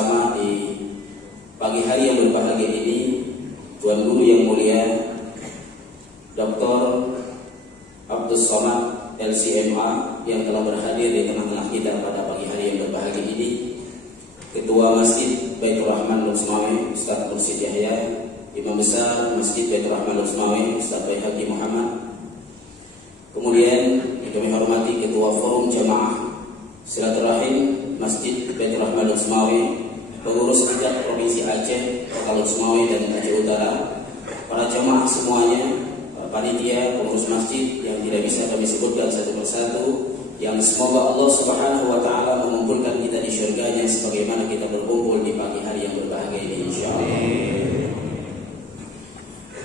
bersama di pagi hari yang berbahagia ini Tuan Guru yang mulia Dr. Abdus Somad LCMA yang telah berhadir di tengah-tengah kita pada pagi hari yang berbahagia ini, Ketua Masjid Baitur Rahman Luxmawi Ustaz Mursid Yahya, Imam Besar Masjid Baitur Rahman Luxmawi Ustaz Baihaqi Muhammad, kemudian kami hormati Ketua Forum Jamaah Silaturahim Masjid Baitur Rahman Luxmawi, pengurus adat Provinsi Aceh, Kota Luxmawi dan Aceh Utara, para jamaah semuanya, panitia, pengurus masjid yang tidak bisa kami sebutkan satu persatu, yang semoga Allah Subhanahu wa taala mengumpulkan kita di syurganya sebagaimana kita berkumpul di pagi hari yang berbahagia ini insyaallah.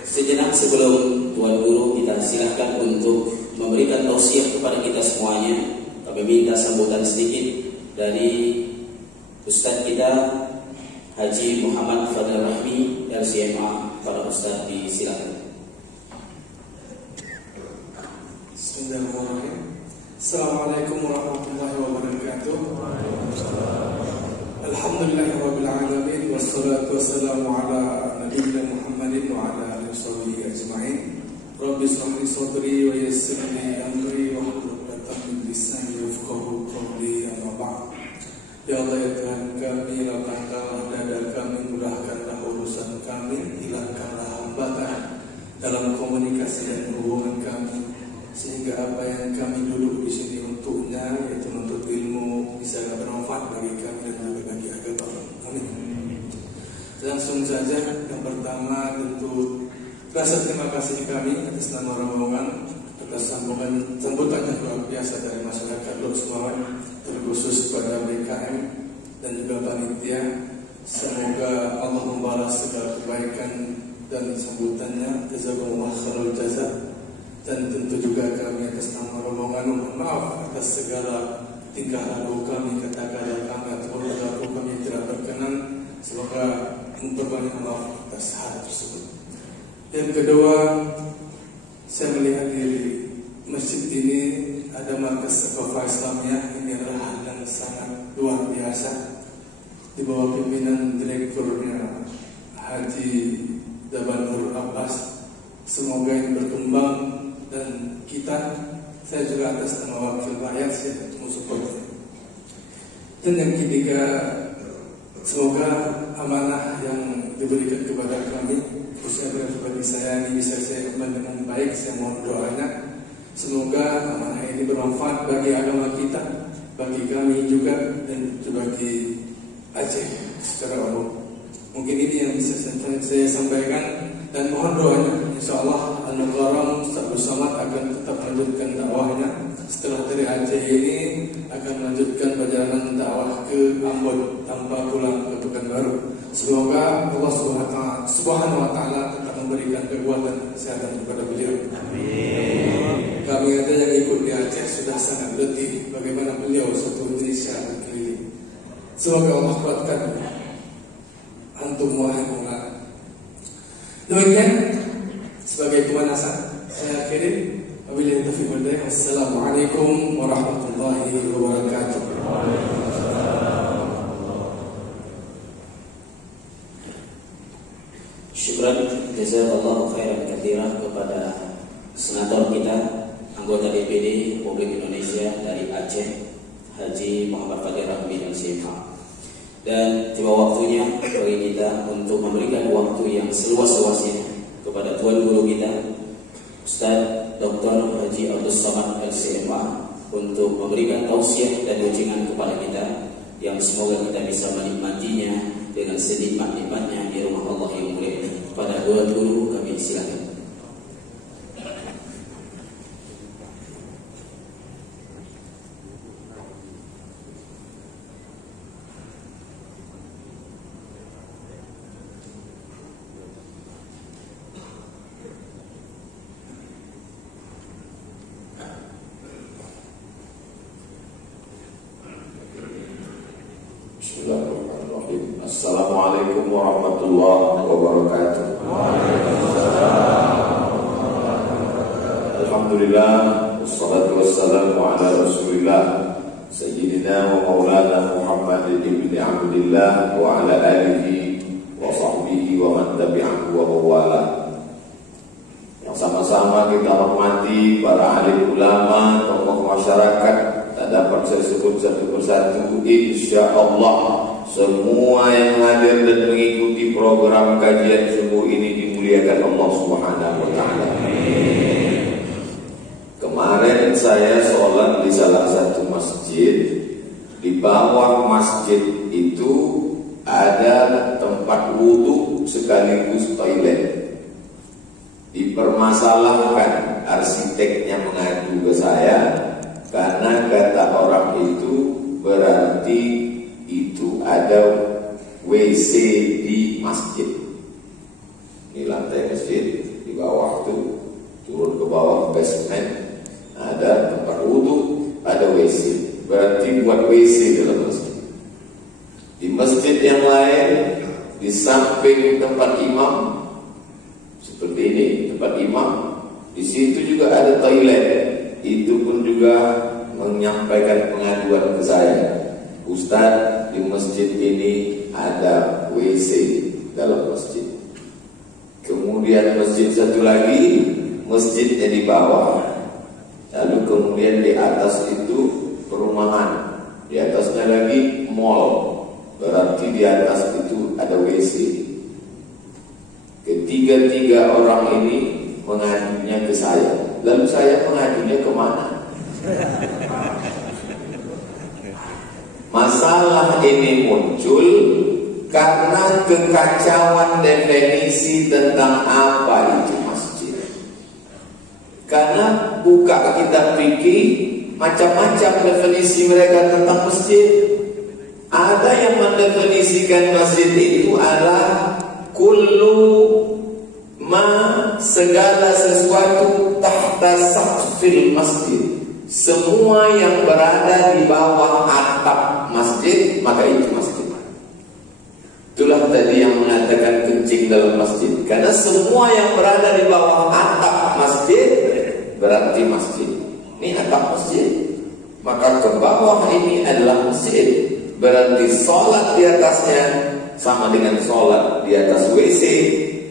Sejenak sebelum Tuan Guru, kita silakan untuk memberikan tausiah kepada kita semuanya. Kami minta sambutan sedikit dari Ustaz kita Haji Muhammad Fadil Rahmi LCMA. Para Ustaz disilakan. Bismillahirrahmanirrahim. Assalamualaikum warahmatullahi wabarakatuh. Alhamdulillahirabbil alamin wassalatu wassalamu ala nabiyyina Muhammadin wa ala alihi washabihi ajma'in. Rabbi shrah li sadri wa yassir li amri wahlul 'uqdatam min lisani yafqahu qawli. Amma ba'd. Ya Allah, ya Tuhan kami, lapangkanlah dada kami, mudahkanlah urusan kami, hilangkanlah hambatan dalam komunikasi dan hubungan kami, sehingga apa yang kami duduk di sini untuknya, yaitu menuntut ilmu, bisa bermanfaat bagi kami dan juga bagi agama. Amin. Langsung saja, yang pertama tentu rasa terima kasih kami atas nama rombongan, atas sambutan yang luar biasa dari masyarakat Luxmawi, terkhusus kepada BKM dan juga panitia. Semoga Allah membalas segala kebaikan dan sambutannya, jazakumullah khairul jazaa. Dan tentu juga kami atas nama rombongan mohon maaf atas segala tingkah laku kami, kata-kata kami atau perilaku kami yang tidak berkenan. Semoga memperbanyak maaf atas hal tersebut. Yang kedua, saya melihat di masjid ini ada markas Thaqafah Islamiyah. Ini adalah hal yang sangat luar biasa, di bawah pimpinan direkturnya Haji Dabanur Abbas. Semoga ini berkembang dan saya juga atas nama wakil rakyat saya mensupport. Dan yang ketiga, semoga amanah yang diberikan kepada kami, khususnya bagi saya ini bisa saya kembali dengan baik. Saya mohon doanya, semoga amanah ini bermanfaat bagi agama kita, bagi kami juga, dan bagi Aceh secara umum. Mungkin ini yang bisa saya sampaikan, dan mohon doanya. InsyaAllah Al-Mukarram Ustaz Abdus Somad akan tetap melanjutkan dakwahnya. Setelah dari Aceh ini akan melanjutkan perjalanan dakwah ke Ambon tanpa pulang ke Pekanbaru. Semoga Allah Subhanahu wa taala tetap memberikan kekuatan dan kesehatan kepada beliau. Amin. Kami ada yang ikut di Aceh sudah sangat letih, bagaimana beliau satu Indonesia berkeliling. Semoga Allah kuatkan antum wahai Maulana. Demikian sebagai pemanasan saya akhiri. Wabillahi taufiq wal hidayah. Wassalamualaikum warahmatullahi wabarakatuh. Syukran jazakallahu khairan katsiran kepada senator kita, anggota DPD Republik Indonesia dari Aceh, Haji Muhammad Fadil Rahmi LCMA. Dan tiba waktunya bagi kita untuk memberikan waktu yang seluas-luasnya kepada Tuan Guru kita Ustaz Dr. Haji Abdus Somad LCMA untuk memberikan tausiah dan ujangan kepada kita, yang semoga kita bisa menikmatinya dengan senikmat-nikmatnya di rumah Allah yang mulia ini. Pada Tuan Guru kami silakan. Assalamualaikum warahmatullahi wabarakatuh. Alhamdulillah, wassalatu wassalamu ala Rasulillah Sayyidina سيدنا ومولانا محمد بن عبد الله وعلى آله وصحبه ومن تبعه ومواlah. Yang sama-sama kita hormati para alim ulama, tokoh masyarakat, tak dapat saya sebut satu persatu. Insyaallah semua yang hadir dan mengikuti program kajian subuh ini dimuliakan Allah Subhanahu wa taala. Kemarin saya sholat di salah satu masjid. Di bawah masjid itu ada tempat wudhu sekaligus toilet. Dipermasalahkan, arsiteknya mengadu ke saya karena kata orang itu berarti itu ada WC di masjid. Ini lantai masjid, di bawah itu turun ke bawah basement ada tempat wudhu, ada WC. Berarti buat WC dalam masjid. Di masjid yang lain, di samping tempat imam seperti ini, tempat imam, di situ juga ada toilet. Itu pun juga menyampaikan pengaduan ke saya, Ustaz, di masjid ini ada WC dalam masjid. Kemudian masjid satu lagi, masjidnya di bawah, lalu kemudian di atas itu perumahan, di atasnya lagi mall. Berarti di atas itu ada WC. Ketiga-tiga orang ini mengadunya ke saya. Lalu saya mengadunya kemana? Masalah ini muncul karena kekacauan definisi tentang apa itu masjid. Karena buka kitab fikih, macam-macam definisi mereka tentang masjid. Ada yang mendefinisikan masjid itu adalah kullu ma, segala sesuatu tahta saqfil masjid, semua yang berada di bawah atap masjid, maka itu masjid. Itulah tadi yang mengatakan kencing dalam masjid, karena semua yang berada di bawah atap masjid berarti masjid. Ini atap masjid, maka ke bawah ini adalah masjid. Berarti sholat di atasnya sama dengan sholat di atas WC.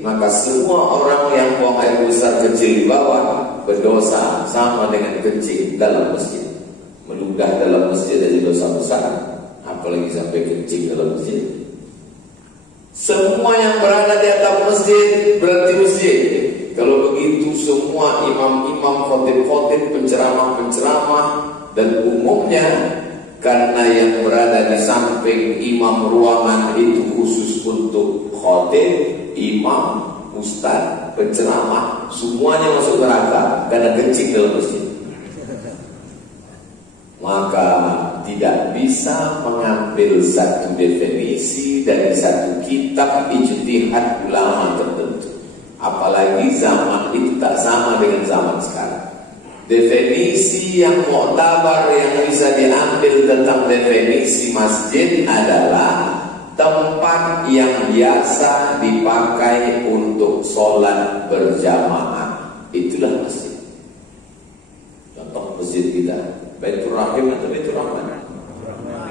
Maka semua orang yang buang air besar kecil di bawah berdosa sama dengan kencing dalam masjid. Meludah dalam masjid jadi dosa besar, apalagi sampai kencing dalam masjid. Semua yang berada di atas masjid berarti masjid. Kalau begitu semua imam-imam, khotib-khotib, penceramah-penceramah dan umumnya, karena yang berada di samping imam ruangan itu khusus untuk khotib, imam, ustaz, penceramah, semuanya masuk neraka karena kencing dalam masjid. Maka tidak bisa mengambil satu definisi dari satu kitab ijtihad ulama tertentu. Apalagi zaman itu tak sama dengan zaman sekarang. Definisi yang muktabar yang bisa diambil tentang definisi masjid adalah tempat yang biasa dipakai untuk sholat berjamaah. Itulah masjid. Contoh masjid kita, Baitur Rahim atau Baitur Rahman?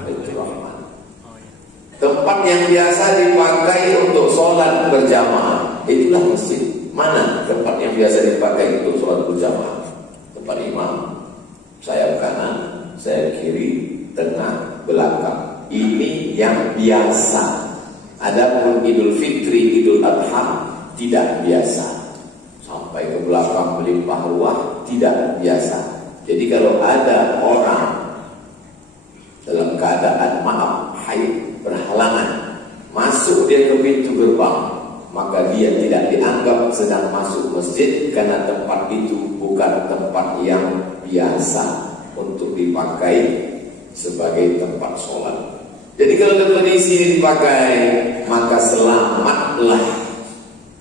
Baitur Rahman. Tempat yang biasa dipakai untuk sholat berjamaah. Itulah masjid. Mana tempat yang biasa dipakai untuk sholat berjamaah? Tempat imam, sayap kanan, sayap kiri, tengah, belakang. Ini yang biasa. Adapun Idul Fitri, Idul Adha tidak biasa. Sampai ke belakang melimpah ruah tidak biasa. Jadi kalau ada orang dalam keadaan maaf, haid, berhalangan, masuk dia ke pintu gerbang, maka dia tidak dianggap sedang masuk masjid karena tempat itu bukan tempat yang biasa untuk dipakai sebagai tempat sholat. Jadi kalau definisi ini dipakai, maka selamatlah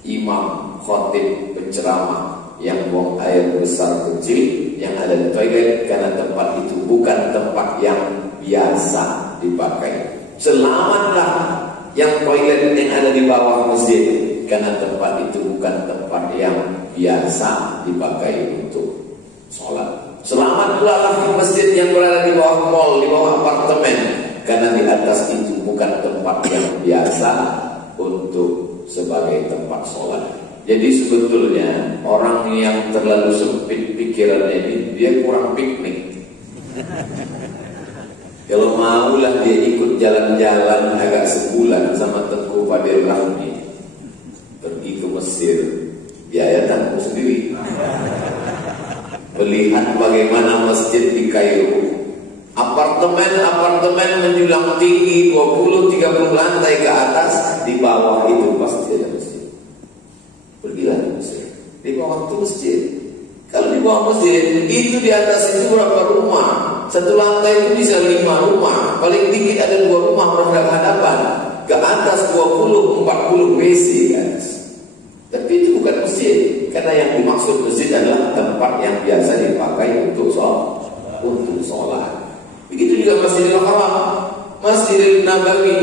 imam, khotib, penceramah yang buang air besar kecil yang ada di toilet, karena tempat itu bukan tempat yang biasa dipakai. Selamatlah yang toilet yang ada di bawah masjid, karena tempat itu bukan tempat yang biasa dipakai untuk sholat. Selamat pula lah di masjid yang berada di bawah mall, di bawah apartemen, karena di atas itu bukan tempat yang biasa untuk sebagai tempat sholat. Jadi sebetulnya orang yang terlalu sempit pikirannya ini, dia kurang piknik. Kalau maulah dia ikut jalan-jalan agak sebulan sama Tengku Fadil Rahmi, pergi ke Mesir, biaya tanggung sendiri. Melihat bagaimana masjid di Kairo, apartemen menjulang tinggi 20-30 lantai ke atas, di bawah itu pasti ada masjid. Pergilah ke Mesir, di bawah itu masjid. Kalau di bawah masjid, itu di atas itu berapa rumah? Satu lantai itu bisa 5 rumah, paling dikit ada 2 rumah berhadapan. Ke atas 20-40 WC kan. Tapi itu bukan masjid, karena yang dimaksud masjid adalah tempat yang biasa dipakai untuk sholat. Begitu juga Masjidil Haram, Masjidil Nabawi.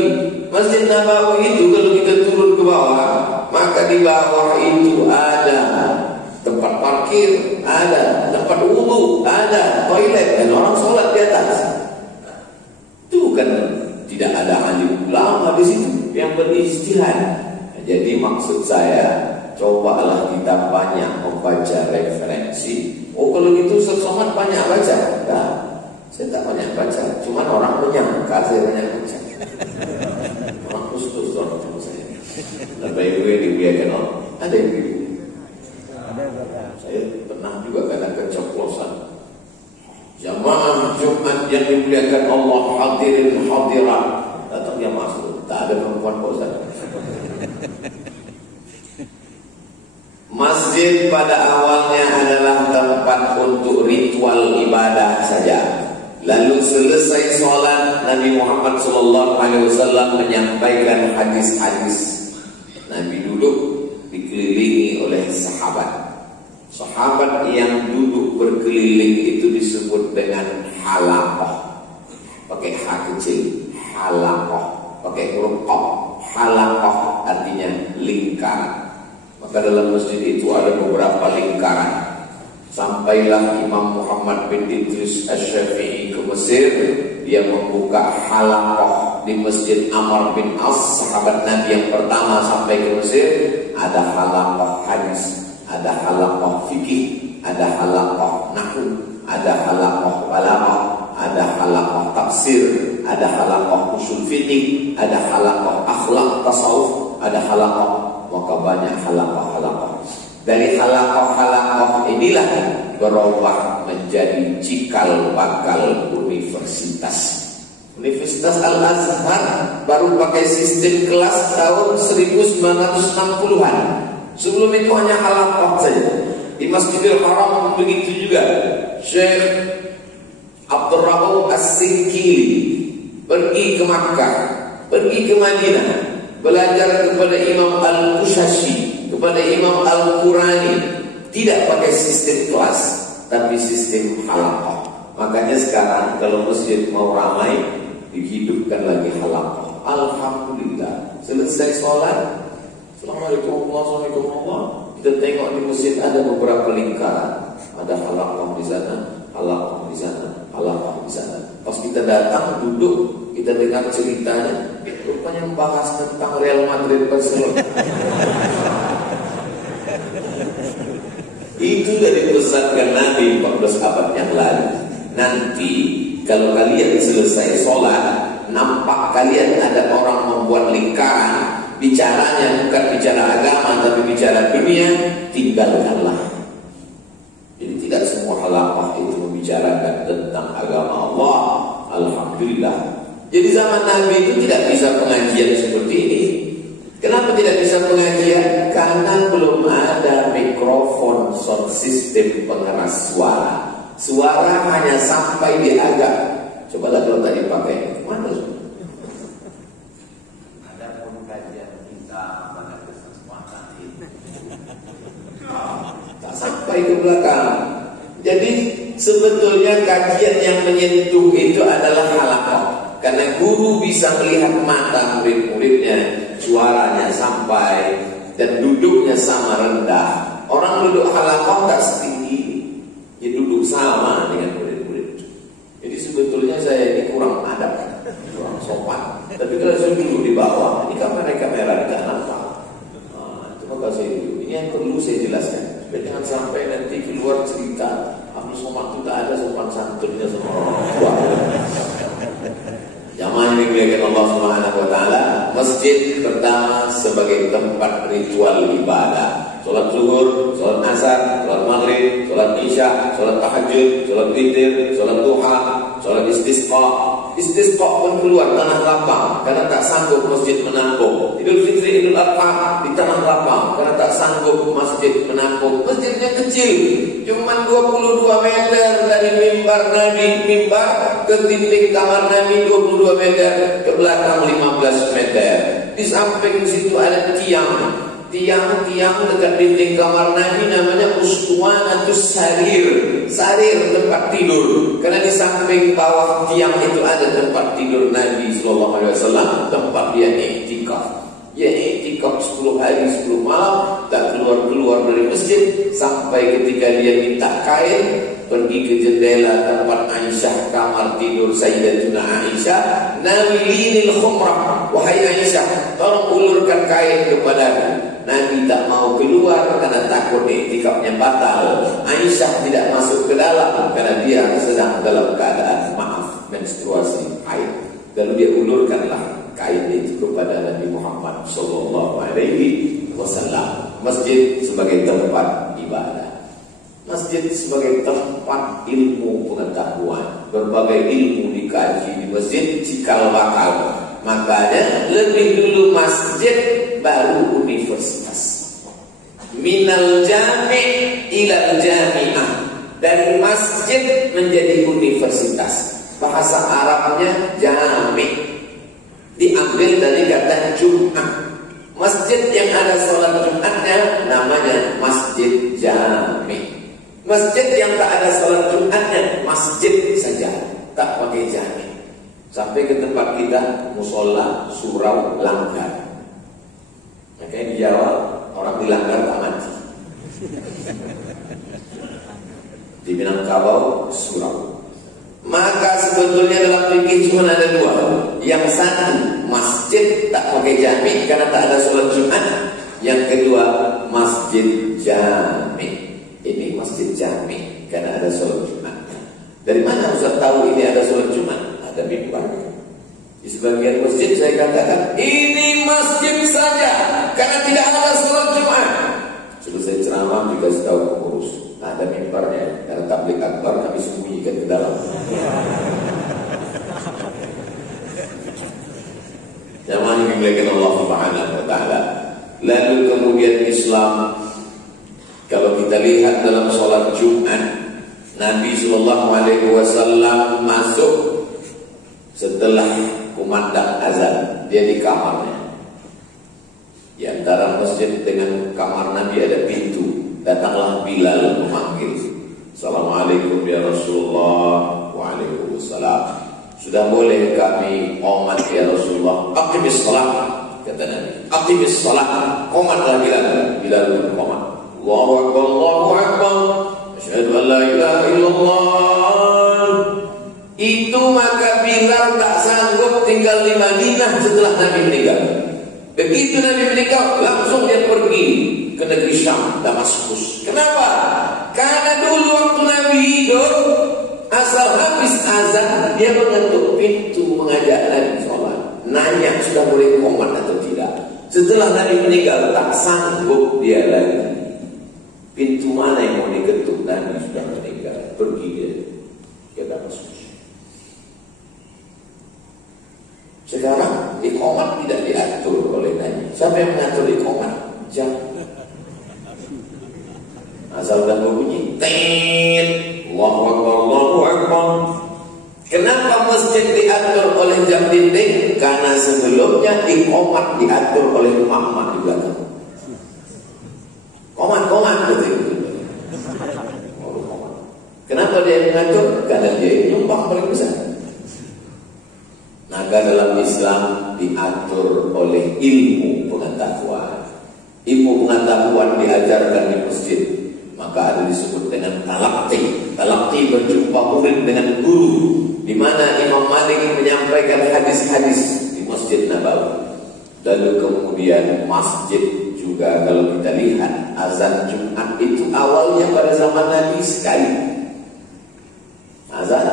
Masjid Nabawi itu kalau kita turun ke bawah, maka di bawah itu ada tempat parkir, ada tempat wudu, ada toilet, dan orang sholat di atas. Itu bukan tidak ada alim ulama di situ yang berijtihad. Jadi maksud saya, cobalah kita banyak membaca referensi. Oh kalau gitu Ustaz Somad banyak baca? Enggak, saya tak banyak baca. Cuman orang menyangka saya banyak baca. Orang khusus orang saya. Lebih gue dibiarkan orang. Ada yang begitu. Saya pernah juga kena keceplosan. Jamaah Jumat yang dimuliakan Allah, hadirin hadirat, datang yang masuk. Tak ada perempuan Pak Ustaz. Masjid pada awalnya adalah tempat untuk ritual ibadah saja. Lalu selesai sholat, Nabi Muhammad SAW menyampaikan hadis-hadis. Nabi duduk dikelilingi oleh sahabat. Sahabat yang duduk berkeliling itu disebut dengan halaqah. Pakai H kecil, halaqah. Pakai huruf Q, halaqah artinya lingkaran. Maka dalam masjid itu ada beberapa lingkaran. Sampailah Imam Muhammad bin Idris Asy-Syafi'i ke Mesir. Dia membuka halaqah di Masjid Amr bin As, sahabat Nabi yang pertama sampai ke Mesir. Ada halaqah hadis, ada halaqah fikih, ada halaqah nahwu, ada halaqah balaghah, ada halaqah tafsir, ada halaqah usul fikih, ada halaqah akhlak tasawuf, ada halaqah. Maka banyak halaqah-halaqah. Dari halaqah-halaqah inilah berubah menjadi cikal bakal universitas. Universitas Al-Azhar baru pakai sistem kelas tahun 1960-an. Sebelum itu hanya halaqah saja. Di Masjidil Haram begitu juga. Syekh Abdul Rauf As-Sinkili pergi ke Makkah, pergi ke Madinah, belajar kepada Imam Al-Qushashi, kepada Imam Al-Qurani. Tidak pakai sistem kelas, tapi sistem halaqah. Makanya sekarang kalau masjid mau ramai, dihidupkan lagi halaqah. Alhamdulillah. Selesai sholat, Assalamualaikum warahmatullahi wabarakatuh. Kita tengok di masjid ada beberapa lingkaran. Ada halaqah di sana, halaqah di sana, halaqah di sana. Pas kita datang duduk, kita dengar ceritanya, rupanya membahas tentang Real Madrid Barcelona. Itu dari pesankan Nabi 14 abad yang lalu. Nanti kalau kalian selesai sholat, nampak kalian ada orang membuat lingkaran, bicaranya bukan bicara agama tapi bicara dunia, tinggalkanlah. Jadi tidak semua halaqah itu membicarakan tentang agama Allah. Alhamdulillah. Jadi zaman Nabi itu tidak bisa pengajian seperti ini. Kenapa tidak bisa pengajian? Karena belum ada mikrofon sound system pengeras suara. Suara hanya sampai di agak. Cobalah kalau tadi pakai mana? Ada pengajian kita pada kesempatan ini. Tak sampai ke belakang. Jadi sebetulnya kajian yang menyentuh itu adalah halaqah. Karena guru bisa melihat mata murid-muridnya, suaranya sampai dan duduknya sama rendah. Orang duduk halaqah tak setinggi, dia duduk sama dengan sebetulnya saya ini kurang adab, kurang sopan. Tapi kalau saya duduk di bawah, ini kamera di kanan Pak. Cuma kalau saya duduk, ini yang perlu saya jelaskan. Supaya jangan sampai nanti keluar cerita Abdul Somad itu tak ada sopan santunnya sama orang tua. Jamaah yang dimuliakan Allah Subhanahu wa taala, masjid pertama sebagai tempat ritual ibadah. Salat zuhur, salat asar, salat maghrib, salat isya, salat tahajud, salat witir, salat duha, salat istisqa. Istisqa pun keluar tanah lapang karena tak sanggup masjid menampung. Idul Fitri, Idul Adha di tanah lapang karena tak sanggup masjid menampung. Masjidnya kecil, cuma 22 meter dari mimbar Nabi, mimbar ke dinding kamar Nabi 22 meter, ke belakang 15 meter. Di samping situ ada tiang dekat dinding kamar Nabi namanya Ustuanatus Sarir, tempat tidur. Karena di samping bawah tiang itu ada tempat tidur Nabi Sallallahu Alaihi Wasallam, tempat dia iktikaf. Dia iktikaf 10 hari 10 malam, tak keluar dari masjid sampai ketika dia minta kain, pergi ke jendela tempat Aisyah, kamar tidur Sayyidatuna Aisyah. Nawilinil khumrah, wahai Aisyah, tolong ulurkan kain kepadaku. Nabi tak mau keluar karena takut iktikafnya batal. Aisyah tidak masuk ke dalam karena dia sedang dalam keadaan menstruasi haid. Lalu dia ulurkanlah kain itu kepada Nabi Muhammad sallallahu alaihi wasallam. Masjid sebagai tempat ibadah. Masjid sebagai tempat ilmu pengetahuan. Berbagai ilmu dikaji di masjid cikal bakal. Makanya lebih dulu masjid baru universitas. Minal jami' ilal jami'ah. Dari masjid menjadi universitas. Bahasa Arabnya jami', diambil dari kata Jum'ah. Masjid yang ada sholat Jum'atnya namanya masjid jami'. Masjid yang tak ada sholat Jum'atnya masjid saja, tak pakai jami'. Sampai ke tempat kita musola, surau, langgar. Makanya di Jawa orang dilanggar tak mati. Di Minangkabau surau. Maka sebetulnya dalam fikih cuma ada dua. Yang satu masjid tak pakai jami' karena tak ada sholat Jumat. Yang kedua masjid jami'. Ini masjid jami' karena ada sholat Jumat. Dari mana Ustaz tahu ini ada sholat Jumat? Ada mimbar. Di sebagian masjid saya katakan ini masjid saja karena tidak ada sholat Jumat. Selesai ceramah dikasih tahu pengurus, ada mimbarnya karena tabligh akbar kami sembunyikan ke dalam. Jamaah yang dimuliakan Allah Subhanahu wa taala. Lalu kemudian Islam, kalau kita lihat dalam sholat Jumat, Nabi Sallallahu Alaihi Wasallam masuk setelah kumandang azan, dia di kamarnya. Di antara masjid dengan kamar Nabi ada pintu. Datanglah Bilal memanggil, Assalamualaikum ya Rasulullah. Waalaikumsalam. Sudah boleh kami qomat ya Rasulullah? Aqimis salat, kata Nabi. Aqimis salat. Qomatlah Bilal. Bilal berqomat. Allahu Akbar, Allahu Akbar. Asyhadu an la ilaha illallah. Itu maka Bilal tak sanggup tinggal di Madinah setelah Nabi meninggal. Begitu Nabi meninggal, langsung dia pergi ke negeri Syam, Damaskus. Kenapa? Karena dulu waktu Nabi hidup, asal habis azan dia mengetuk pintu mengajak Nabi sholat, nanya sudah boleh qomat atau tidak. Setelah Nabi meninggal, tak sanggup dia lagi. Pintu mana yang mau diketuk? Nabi sudah meninggal, pergi dia ke Damaskus. Sekarang iqamat tidak diatur oleh Nabi. Siapa yang mengatur iqamat? Jam. Asal dah berbunyi, tit, Allahu Akbar, Allahu Akbar. Kenapa masjid diatur oleh jam dinding? Karena sebelumnya iqamat diatur oleh Muhammad di belakang. Komat betul. Kenapa dia mengatur? Karena dia nyumbang paling besar. Maka dalam Islam diatur oleh ilmu pengetahuan. Ilmu pengetahuan diajarkan di masjid. Maka ada disebut dengan talaqti. Talaqti berjumpa murid dengan guru. Di mana menyampaikan hadis-hadis di Masjid Nabawi. Lalu kemudian masjid juga kalau kita lihat azan Jumat itu awalnya pada zaman Nabi sekali. Azan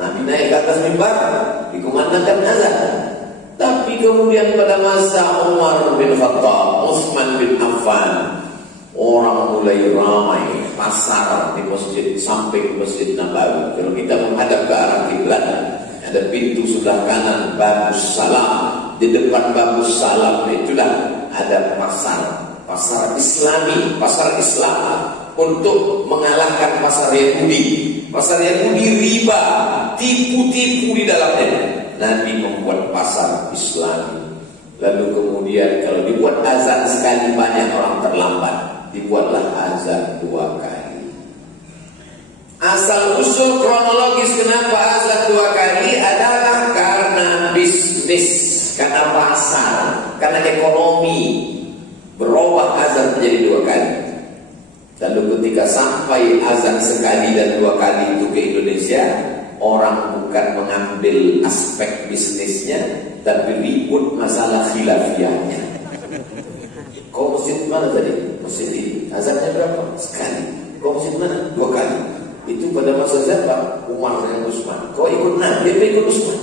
Nabi naik ke atas mimbar dikumandangkan azan. Tapi kemudian pada masa Umar bin Khattab, Utsman bin Affan, orang mulai ramai pasar di masjid sampai ke Masjid Nabawi. Kalau kita menghadap ke arah kiblat, ada pintu sebelah kanan Babus Salam. Di depan Babus Salam itulah ada pasar Islami, pasar Islam untuk mengalahkan pasar Yahudi. Pasar Yahudi riba, tipu-tipu di dalamnya. Nabi membuat pasar Islami. Lalu kemudian kalau dibuat azan sekali banyak orang terlambat, dibuatlah azan 2 kali. Asal usul kronologis kenapa azan 2 kali adalah karena bisnis, karena pasar, karena ekonomi. Berubah azan menjadi 2 kali. Lalu ketika sampai azan sekali dan 2 kali itu ke Indonesia, orang bukan mengambil aspek bisnisnya, tapi ribut masalah khilafiyahnya. Kau masjid mana tadi? Masjid ini. Azannya berapa? Sekali. Kau masjid mana? 2 kali. Itu pada masa siapa? Umar dan Utsman. Kau ikut Nabi, dia ikut Utsman.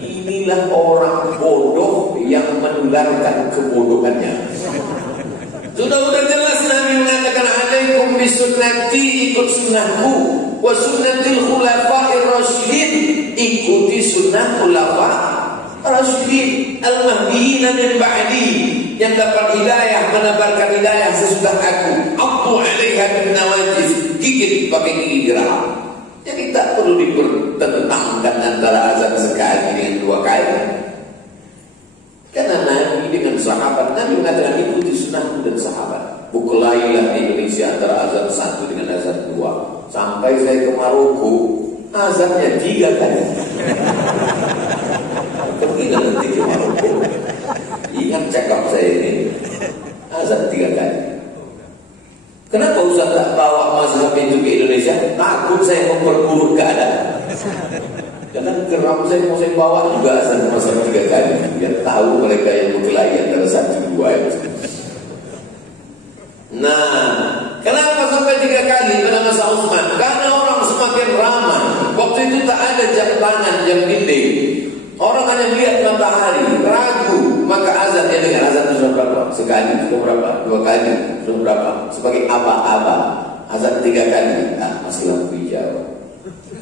Inilah orang bodoh yang menularkan kebodohannya. Sudah jelas Nabi mengatakan alaikum bisunnati, ikut sunnahku, wa sunnatil khulafa'ir rasyidin, ikuti sunnah khulafa rasyidin al-mahdiyyin min ba'di, yang dapat hidayah, menebarkan hidayah sesudah aku. Aqu 'alaiha bin nawajiz, gigit pakai gigi geram. Jadi tak perlu dipertentangkan antara azan sekali dengan 2 kali. Karena Nabi dengan sahabat, Nabi mengatakan ikuti sunnahku dan sahabat. Bukulailah di Indonesia antara azan 1 dengan azan 2. Sampai saya ke Maroko, azannya 3 kali. Pergi nanti ke Maroko, ingat cakap saya ini, azan 3 kali. Kenapa Ustaz tak bawa mazhab itu ke Indonesia? Takut saya memperburuk keadaan. Karena geram saya mau saya bawa juga azan mazhab 3 kali, biar tahu mereka yang berkelahi antara 1 2 itu. Nah, kenapa sampai 3 kali pada masa Utsman? Karena orang semakin ramai. Waktu itu tak ada jam tangan, jam dinding. Orang hanya melihat matahari, ragu, maka azan dia dengar azan sudah berapa? Sekali, sudah berapa? 2 kali, sudah berapa? Sebagai aba-aba. Azan 3 kali, masih lampu hijau.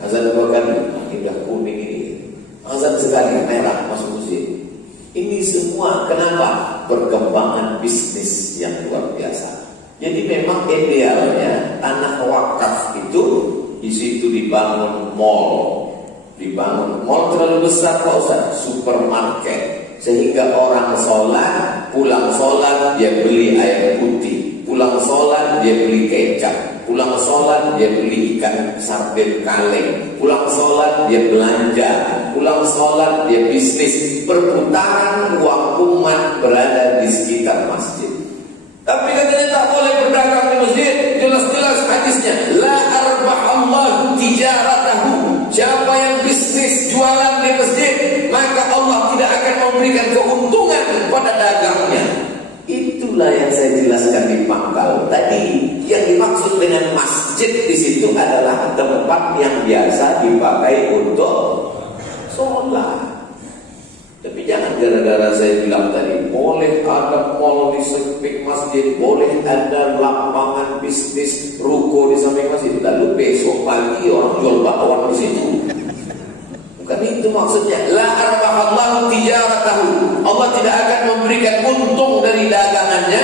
Azan 2 kali, ini udah kuning ini. Azan sekali, merah, masuk masjid. Ini semua kenapa? Perkembangan bisnis yang luar biasa. Jadi memang idealnya tanah wakaf itu di situ dibangun mall. Dibangun mall terlalu besar Pak Ustaz, supermarket, sehingga orang sholat, pulang sholat dia beli air putih, pulang sholat dia beli kecap, pulang sholat dia beli ikan sarden kaleng, pulang sholat dia belanja, pulang sholat dia bisnis. Perputaran uang umat berada di sekitar masjid. Tapi katanya tak boleh berdagang di masjid. Jelas-jelas hadisnya, la arbahallahu tijaratahu. Siapa yang bisnis jualan di masjid, maka Allah tidak akan memberikan keuntungan pada dagangnya. Itulah yang saya jelaskan di pangkal tadi. Yang dimaksud dengan masjid di situ adalah tempat yang biasa dipakai untuk sholat. Tapi jangan gara-gara saya bilang tadi, boleh ada mall di samping masjid, boleh ada lapangan bisnis ruko di samping masjid, lalu besok pagi orang jual bakwan di situ. Bukan itu maksudnya. La arbahallahu tijaratahu. Allah tidak akan memberikan untung dari dagangannya.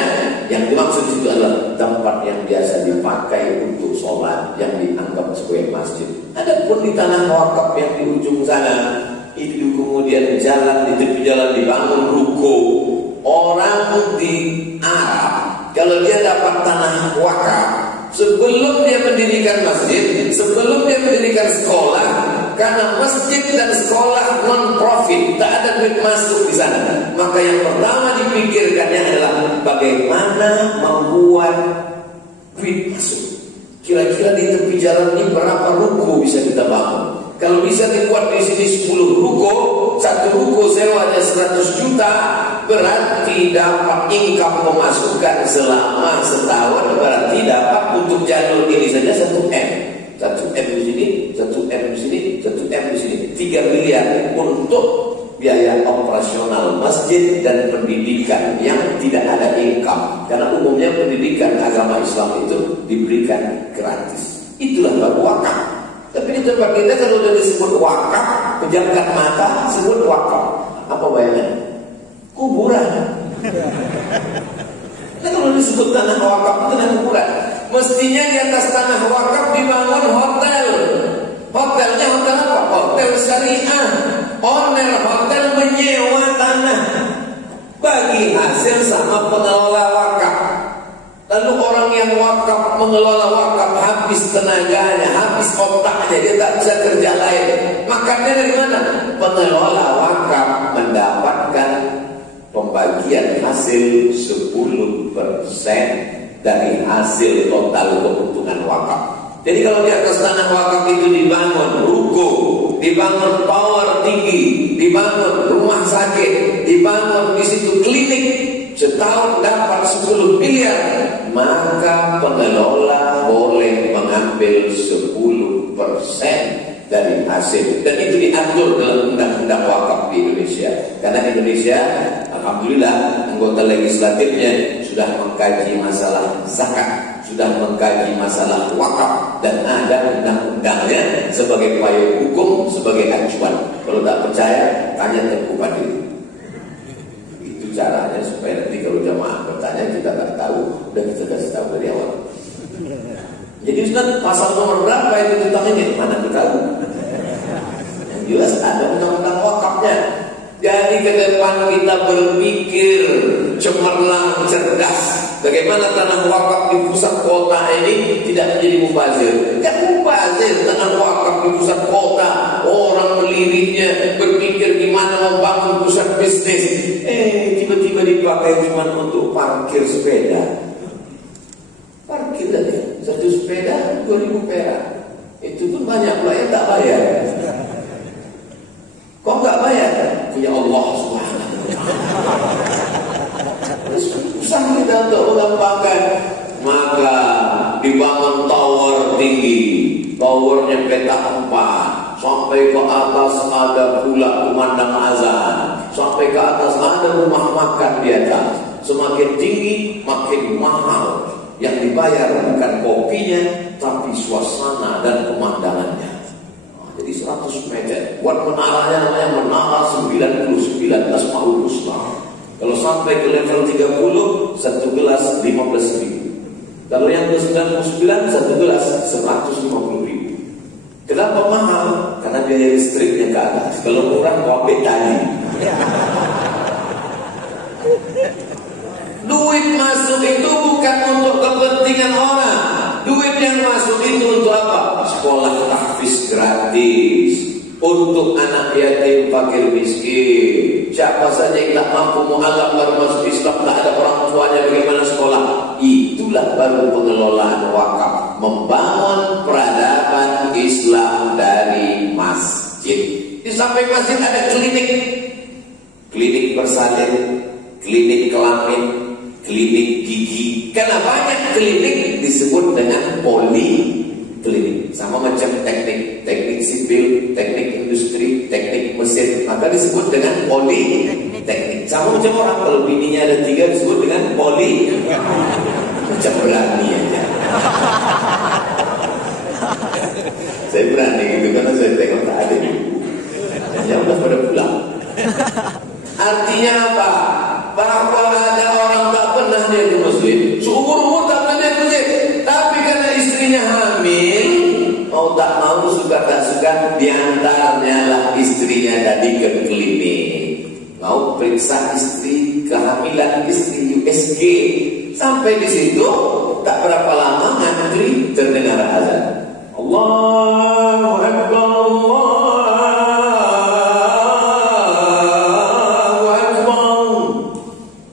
Yang dimaksud itu adalah tempat yang biasa dipakai untuk sholat, yang dianggap sebagai masjid. Adapun di tanah wakaf yang di ujung sana, itu kemudian jalan, di tepi jalan dibangun ruko. Orang di Arab kalau dia dapat tanah wakaf, sebelum dia mendirikan masjid, sebelum dia mendirikan sekolah, karena masjid dan sekolah non-profit, tak ada duit masuk di sana, maka yang pertama dipikirkannya adalah bagaimana membuat duit masuk. Kira-kira di tepi jalan ini berapa ruko bisa kita bangun? Kalau bisa dibuat di sini 10 ruko, satu ruko sewanya 100 juta, berarti dapat income pemasukan selama setahun, berarti dapat untuk jalur ini saja 1 M. 1 M di sini, 1 M di sini, 1 M di sini, 3 miliar untuk biaya operasional masjid dan pendidikan yang tidak ada income. Karena umumnya pendidikan agama Islam itu diberikan gratis. Itulah baru wakaf. Tapi di tempat kita kalau sudah disebut wakaf, pejamkan mata, sebut wakaf. Apa bayangnya? Kuburan. Nah, kalau disebut tanah wakaf itu tanah kuburan. Mestinya di atas tanah wakaf dibangun hotel. Hotelnya hotel apa? Hotel syariah. Owner hotel menyewa tanah bagi hasil sama pengelola wakaf. Lalu orang yang wakaf, mengelola wakaf, habis tenaganya, habis otaknya, dia tak bisa kerja lain. Makannya dari mana? Pengelola wakaf mendapatkan pembagian hasil 10% dari hasil total keuntungan wakaf. Jadi kalau di atas tanah wakaf itu dibangun ruko, dibangun tower tinggi, dibangun rumah sakit, dibangun di situ klinik, setahun dapat 10 miliar, maka pengelola boleh mengambil 10% dari hasil. Dan itu diatur dalam undang-undang wakaf di Indonesia. Karena Indonesia, alhamdulillah, anggota legislatifnya sudah mengkaji masalah zakat, sudah mengkaji masalah wakaf, dan ada undang-undangnya sebagai payung hukum, sebagai acuan. Kalau tak percaya, tanya Tengku Fadil. Itu caranya supaya nanti kalau jamaah bertanya kita tak tahu, dan kita kasih tahu dari awal. Jadi Ustaz, pasal nomor berapa itu tentang ini? Mana kita tahu? Yang jelas ada undang-undang wakafnya. Jadi ke depan kita berpikir cemerlang, cerdas. Bagaimana tanah wakaf di pusat kota ini tidak menjadi mubazir? Tidak mubazir tanah wakaf di pusat kota. Orang meliriknya berpikir gimana membangun pusat bisnis. Tiba-tiba dipakai cuma untuk parkir sepeda. Parkir saja, satu sepeda 2.000 perak. Itu pun banyak pula yang tak bayar. Kok nggak bayar? Punya Allah Subhanahu wa Ta'ala. Susah kita untuk mengapakan. Maka dibangun tower tinggi, towernya petak 4, sampai ke atas ada pula pemandang azan, sampai ke atas ada rumah makan di atas. Semakin tinggi makin mahal. Yang dibayar bukan kopinya, tapi suasana dan pemandangannya. Jadi 100 meter. Buat menaranya namanya menara 99 Asmaul Husna. Kalau sampai ke level 30, satu gelas 15.000. Kalau yang ke 99, satu gelas 150.000. Kenapa mahal? Karena biaya listriknya ke atas. Kalau murah, kopi tadi. Duit masuk itu bukan untuk kepentingan orang. Duit yang masuk itu untuk apa? Sekolah tahfiz gratis, untuk anak yatim, fakir miskin. Siapa saja yang tak mampu mu'alaf baru masuk Islam, tak ada orang tuanya, bagaimana sekolah? Itulah baru pengelolaan wakaf, membangun peradaban Islam dari masjid. Di samping masjid ada klinik, klinik bersalin, klinik kelamin, klinik gigi. Karena banyak klinik disebut dengan poliklinik. Sama macam teknik sipil, teknik industri, teknik mesin, maka disebut dengan politeknik. Sama macam orang kalau bininya ada 3 disebut dengan poli. Macam berani aja. Saya berani gitu karena saya tengok tak ada ibu. Ya udah pada pulang. Artinya apa? Bahwa ada orang tak pernah jadi muslim, seumur-umur tak pernah jadi muslim, tapi karena istrinya hamil, mau tak mau, suka tak suka, diantaranya lah istrinya tadi ke klinik, mau periksa istri, kehamilan istri USG. Sampai di situ tak berapa lama ngantri, terdengar azan. Allahu Akbar, Allahu Akbar.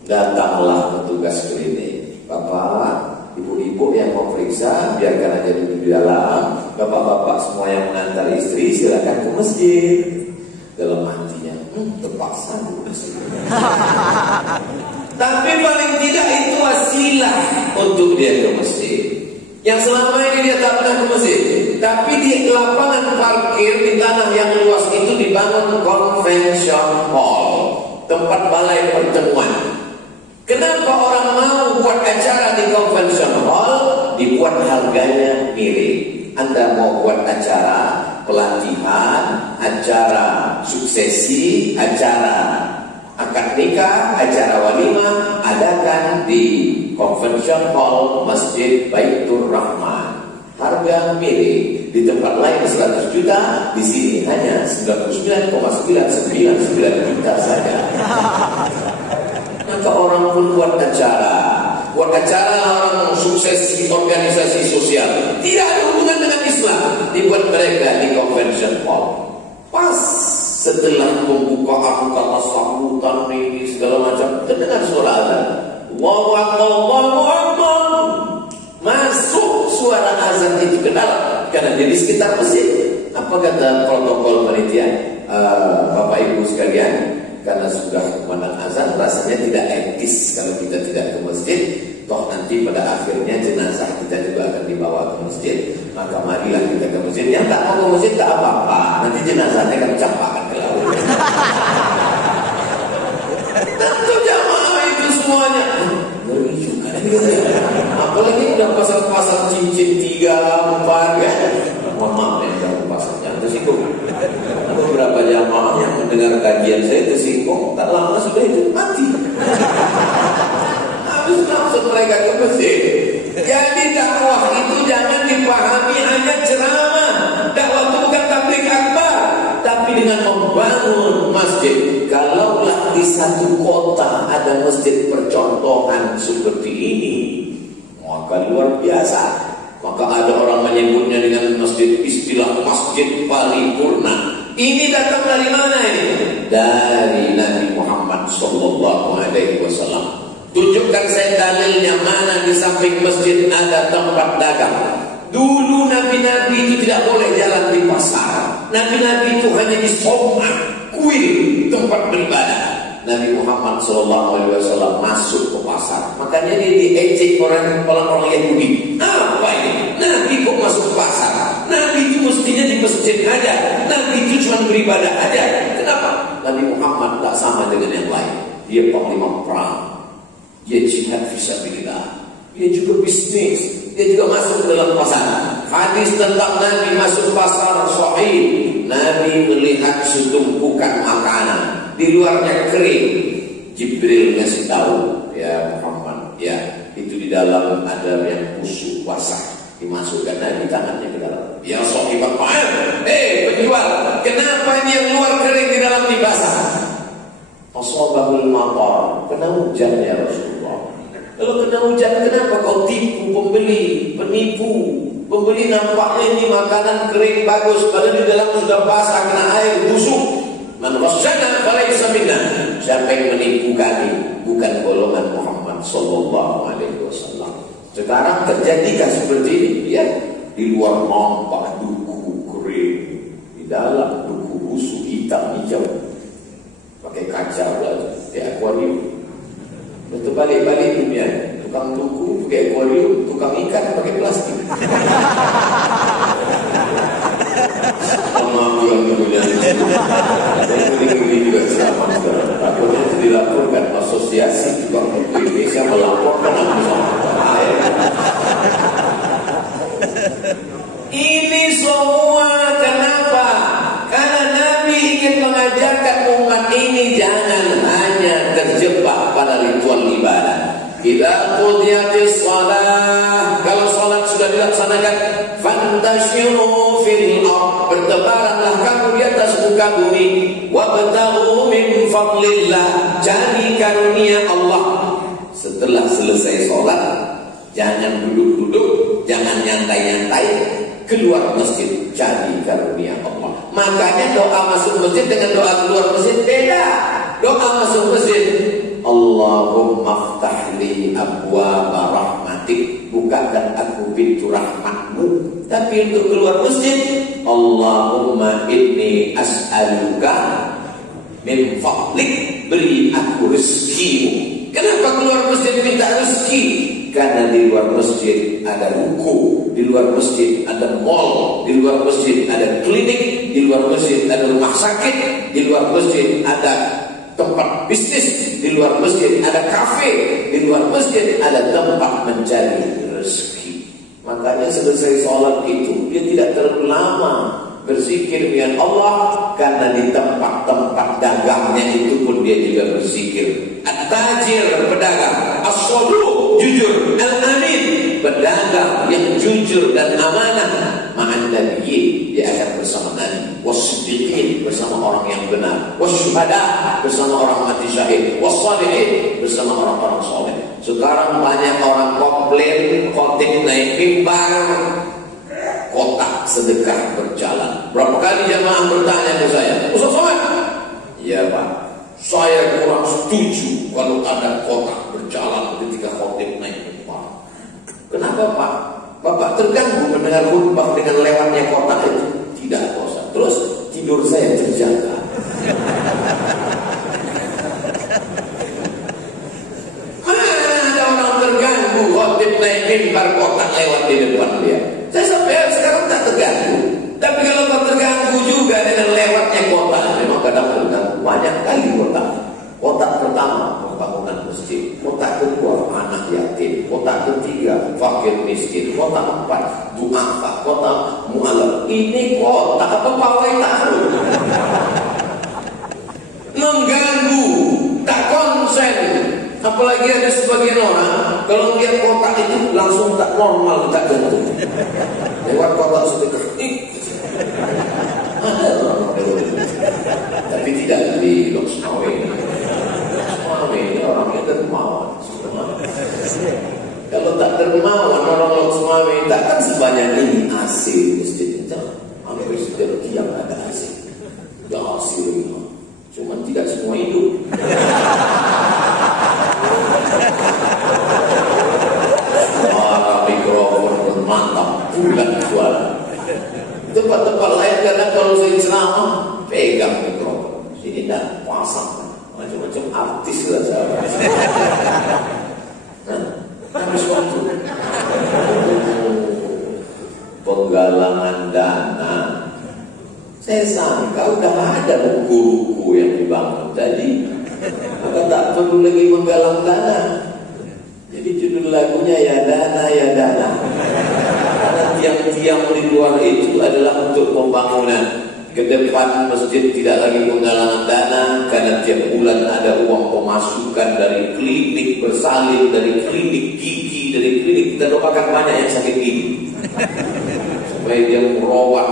Datanglah petugas klinik. Bapak, ibu-ibu yang mau periksa, biarkan aja dulu di dalam. Bapak-bapak semua yang mengantar istri, silakan ke masjid. Dalam hatinya, terpaksa masjid. Tapi paling tidak itu wasilah untuk dia ke masjid. Yang selama ini dia tak pernah ke masjid. Tapi di lapangan parkir di tanah yang luas itu dibangun convention hall, tempat balai pertemuan. Kenapa orang mau buat acara di convention hall? Dibuat harganya mirip. Anda mau buat acara pelatihan, acara suksesi, acara akad nikah, acara walimah, adakan di convention hall Masjid Baitur Rahman. Harga mirip. Di tempat lain 100 juta, di sini hanya 99,999 juta saja. Maka orang pun buat acara orang sukses di organisasi sosial, tidak ada hubungan dengan Islam, dibuat mereka di convention hall. Pas setelah pembukaan kata sambutan ini segala macam, terdengar suara azan. Allahu Akbar, Allahu Akbar. Masuk suara azan itu ke dalam, karena dia di sekitar masjid. Apa kata protokol panitia? Bapak Ibu sekalian, karena sudah kumandang azan, rasanya tidak etis kalau kita tidak ke masjid. Toh nanti pada akhirnya jenazah kita juga akan dibawa ke masjid. Maka marilah kita ke masjid. Yang tak mau ke masjid tak apa-apa, nanti jenazahnya akan campakkan ke laut. Tentu jamaah itu semuanya ngeri juga. Apalagi udah pasang-pasang cincin 3, 4 ya. Mohon maaf ya, jangan pasangnya tersinggung. Beberapa jamaah yang mendengar kajian saya tersinggung, tak lama sudah itu mati. Habis langsung mereka ke masjid. Jadi dakwah itu jangan dipahami hanya ceramah. Dakwah itu bukan tabligh akbar, tapi dengan membangun masjid. Kalaulah di satu kota ada masjid percontohan seperti ini, maka luar biasa. Maka ada orang menyebutnya dengan masjid, istilah masjid paripurna. Ini datang dari mana ini? Dari Nabi Muhammad SAW. Tunjukkan saya dalilnya mana di samping masjid ada tempat dagang. Dulu nabi-nabi itu tidak boleh jalan di pasar. Nabi-nabi itu hanya di soma, kuil, tempat beribadah. Nabi Muhammad SAW masuk ke pasar. Makanya dia diejek orang-orang Yahudi. Apa ini? Nabi kok masuk ke pasar? Nabi itu mestinya di masjid aja. Nabi itu cuma beribadah aja. Kenapa? Nabi Muhammad tak sama dengan yang lain. Dia panglima perang. Dia jihad fisabilillah. Dia juga bisnis. Dia juga masuk ke dalam pasar. Hadis tentang Nabi masuk pasar sahih. Nabi melihat setumpukan makanan, di luarnya kering. Jibril ngasih tahu, ya Muhammad, ya itu di dalam ada yang busuk basah. Dimasukkan Nabi tangannya ke dalam. Ya sahibah ma'am, penjual, kenapa ini yang luar kering di dalam dibasah? Ashabul matar, kena hujan ya Rasulullah. Kalau kena hujan, kenapa kau tipu pembeli, penipu? Pembeli nampaknya ini makanan kering bagus, padahal di dalam sudah basah kena air busuk. Man rasyana falaysa minna. Siapa yang menipu kami bukan golongan Muhammad sallallahu alaihi wasallam. Sekarang terjadikah seperti ini? Ya, di luar nampak duku kering, di dalam duku busuk hitam hijau. Pakai kaca pula, kayak akuarium. Betul balik-balik dunia. Tukang duku pakai akuarium, tukang ikan pakai plastik. Pengangguran dunia ini. Ini juga ceramah. Takutnya itu dilaporkan asosiasi tukang duku Indonesia melaporkan aku sama. Ini semua kenapa? Karena Nabi ingin mengajarkan umat ini jangan hanya terjebak pada ritual ibadah. Idza qudiyatis shalah, kalau salat sudah dilaksanakan, fantashiru fil ardh, bertebaranlah kamu di atas muka bumi, wabtaghu min fadlillah, cari karunia Allah. Setelah selesai salat, jangan duduk-duduk, jangan nyantai-nyantai, keluar masjid, cari karunia Allah. Makanya doa masuk masjid dengan doa keluar masjid beda. Doa masuk masjid, Allahumma ftahli abwaaba rahmatik, bukakan aku pintu rahmatmu. Tapi untuk keluar masjid, Allahumma inni as'aluka min fadlik, beri aku rezekimu. Kenapa keluar masjid minta rezeki? Karena di luar masjid ada ruko, di luar masjid ada mall, di luar masjid ada klinik, di luar masjid ada rumah sakit, di luar masjid ada tempat bisnis, di luar masjid ada kafe, di luar masjid ada tempat mencari rezeki. Makanya selesai sholat itu dia tidak terlalu lama berzikir dengan Allah, karena di tempat-tempat dagangnya itu pun dia juga berzikir. At-tajir, pedagang, as-saduq, jujur, al-amin, pedagang yang jujur dan amanah, ma'an nabiyyin, dia akan bersama Nabi, was-siddiqin, bersama orang yang benar, was-syuhada, bersama orang mati syahid, was-shalihin, bersama orang-orang soleh. Sekarang banyak orang komplain khotib naik mimbar, kotak sedekah berjalan. Berapa kali jamaah bertanya ke saya, Ustaz Somad, ya Pak, saya kurang setuju kalau ada kotak berjalan ketika khotib naik mimbar. Kenapa Pak? Bapak terganggu mendengar khutbah dengan lewatnya kotak itu? Tidak Ustaz. Terus tidur saya terjaga. Mana ada orang terganggu khotib naik mimbar kotak lewat di depan dia? Saya sampai sekarang tak terganggu. Tapi kalau kau terganggu juga dengan lewatnya kotak, memang kadang terganggu. Banyak kali kotak. Kotak pertama pembangunan masjid, kotak kedua anak yatim, kotak ketiga fakir miskin, kotak empat du'afa, kotak mu'alaf. Ini kotak apa pawai tahu? Mengganggu, tak konsen. Apalagi ada sebagian orang kalau lihat kotak itu langsung tak normal, tak gantung. Lewat kotak sedekah, ada orang tapi tidak di Loksmawe. Loksmawe ini orangnya dermawan. Kalau tak dermawan orang Loksmawe takkan sebanyak ini AC masjid itu. Hampir setiap tiang ada AC. Ya AC rumah. Cuma tidak semua hidup. Mikrofon bermantap, bulat suara. Tempat-tempat lain kadang kalau saya ceramah pegang mikrofon, sini dan pasang macam-macam artis lah saya. Habis waktu penggalangan dana, saya sangka udah ada buku-buku yang dibangun tadi, maka tak perlu lagi menggalang dana. Jadi judul lagunya ya dana, ya dana. Karena tiang-tiang di luar itu adalah untuk pembangunan. Ke depan masjid tidak lagi penggalangan dana, karena tiap bulan ada uang pemasukan dari klinik bersalin, dari klinik gigi, dari klinik. Kita doakan banyak yang sakit gigi supaya dia merawat.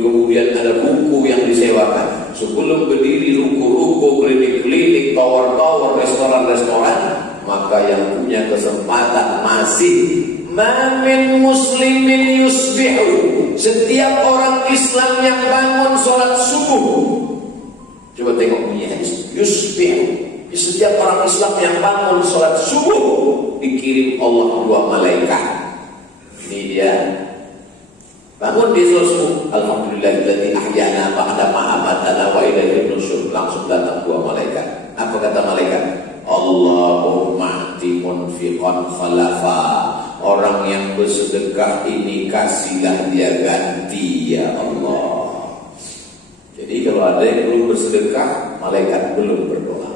Kemudian ada ruko yang disewakan. Sebelum berdiri ruko-ruko, klinik-klinik, tower-tower, restoran-restoran, maka yang punya kesempatan masih mamin muslimin yusbihu, setiap orang Islam yang bangun sholat subuh. Coba tengok bunyi hadis yusbihu, setiap orang Islam yang bangun sholat subuh dikirim Allah 2 malaikat. Ini dia bangun di sholat subuh, alhamdulillahilladzi ahyana ba'da ma amatana wa ilaihi nusyur. Langsung datang 2 malaikat. Apa kata malaikat? Allahumma ati munfiqan khalafa, orang yang bersedekah ini kasihlah dia ganti ya Allah. Jadi kalau ada yang belum bersedekah, malaikat belum berdoa.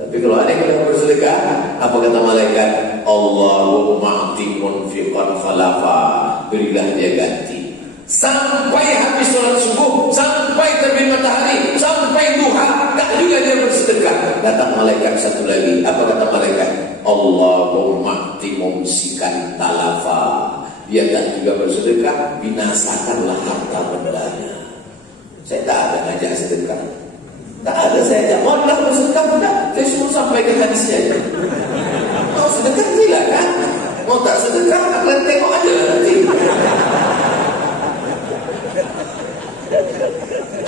Tapi kalau ada yang belum bersedekah, apa kata malaikat? Allahumma ati munfiqan khalafa, berilah dia ganti. Sampai habis sholat subuh, sampai terbit matahari, sampai duha, tak juga dia bersedekah. Datang malaikat satu lagi. Apa kata malaikat? Allahumma ati mumsikan talafa, dia tak juga bersedekah, binasakanlah harta bendanya. Saya tak ada ngajak sedekah, tak ada saya ajak mau dah bersedekah, tidak. Saya suruh sampaikan hadisnya. Mau sedekah silakan, mau tak sedekah kalian tengok aja nanti.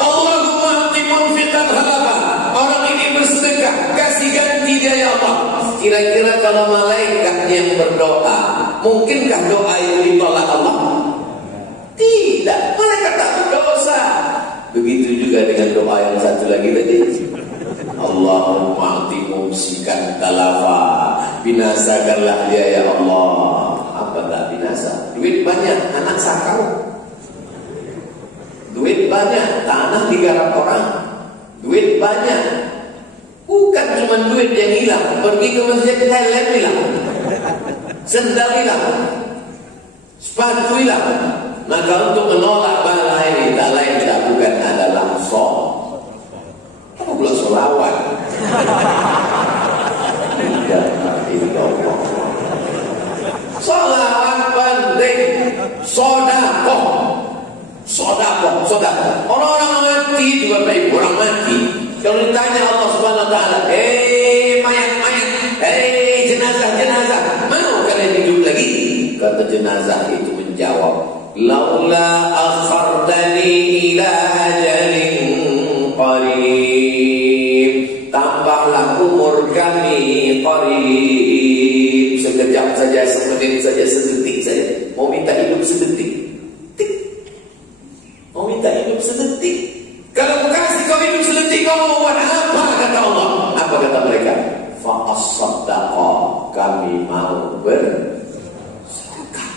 Allahumma ati munfiqan khalafa, orang ini bersedekah, kasih ganti dia ya Allah. Kira-kira kalau malaikat yang berdoa, mungkinkah doa yang ditolak Allah? Tidak, malaikat tak berdosa. Begitu juga dengan doa yang satu lagi tadi. Allahumma ati mumsikan talafa, binasakanlah dia ya Allah. Apa tak binasa? Duit banyak, anak sakau. Duit banyak, tanah digarap orang. Duit banyak, bukan cuma duit yang hilang. Pergi ke masjid, helm hilang, sendal hilang, sepatu hilang. Maka untuk menolak bala ini tak lain tak bukan adalah sholat. Apa pula sholawat? Sholawat penting. Sodakoh. Orang-orang mati juga baik. Orang mati kalau ditanya Allah Subhanahu Wa Taala, mayat-mayat, jenazah, mau kalian hidup lagi? Kata jenazah itu menjawab, laula akhartani ila ajalin qarib, tambahlah umur kami qarib, sekejap saja, semenit saja, sedetik saja. Mau minta hidup sedetik, mau minta hidup sedetik. Kalau kasih kau hidup sedetik, kau mau buat apa? Kata Allah. Apa kata mereka? Fa as-saddaqa, kami mau bersedekah.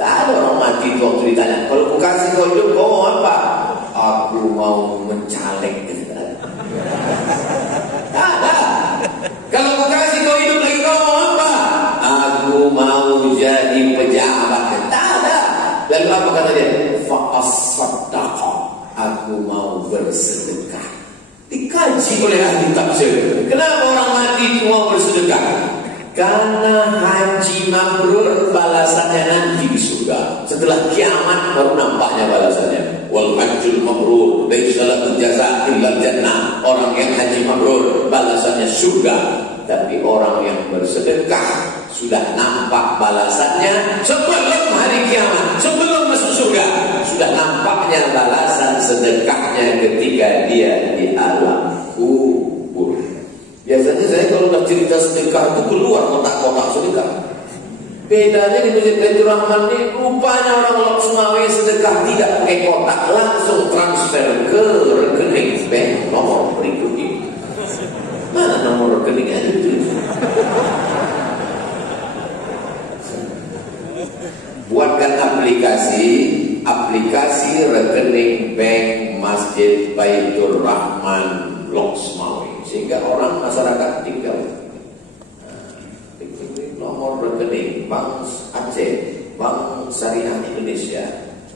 Tak ada orang mati itu waktu ditanya, kalau aku kasih kau hidup, kau mau apa? Aku mau mencaleg. Tak ada. Kalau aku kasih kau hidup lagi, kau mau apa? Aku mau jadi pejabat. Tak ada. Lalu apa kata dia? Fa as-saddaqa, aku mau bersedekah. Dikaji oleh ahli tafsir. Kenapa orang mati itu mau bersedekah? Karena haji mabrur balasannya nanti di surga. Setelah kiamat baru nampaknya balasannya. Wal hajjul mabrur laisa lahu jazaa' illa jannah. Orang yang haji mabrur balasannya surga. Tapi orang yang bersedekah sudah nampak balasannya sebelum hari kiamat, sebelum masuk surga. Sudah nampaknya balasan sedekahnya ketika dia di alam kubur. Biasanya saya kalau udah cerita sedekah itu keluar kotak-kotak sedekah. Bedanya di Masjid Baitur Rahman ini, rupanya orang Lok Sumawe sedekah tidak pakai kotak, langsung transfer ke rekening bank nomor berikut ini. Mana nomor rekeningnya itu? Buatkan aplikasi rekening bank Masjid Baitur Rahman Lok Sumawe, sehingga orang masyarakat tinggal nomor rekening Bank Aceh, Bank Syariah Indonesia,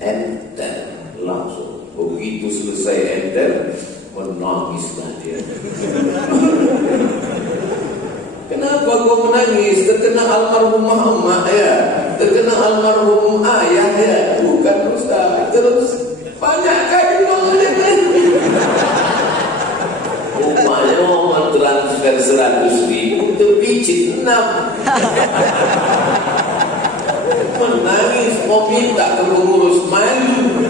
enter langsung. Begitu selesai enter, menangislah dia. Kenapa kau menangis? Terkena almarhumah emak ya, terkena almarhum ayah ya. Bukan Ustaz. Terus banyak kali uangnya. Umpamanya mau transfer 100.000 terpicit 6. Menangis mau minta ke pengurus malu.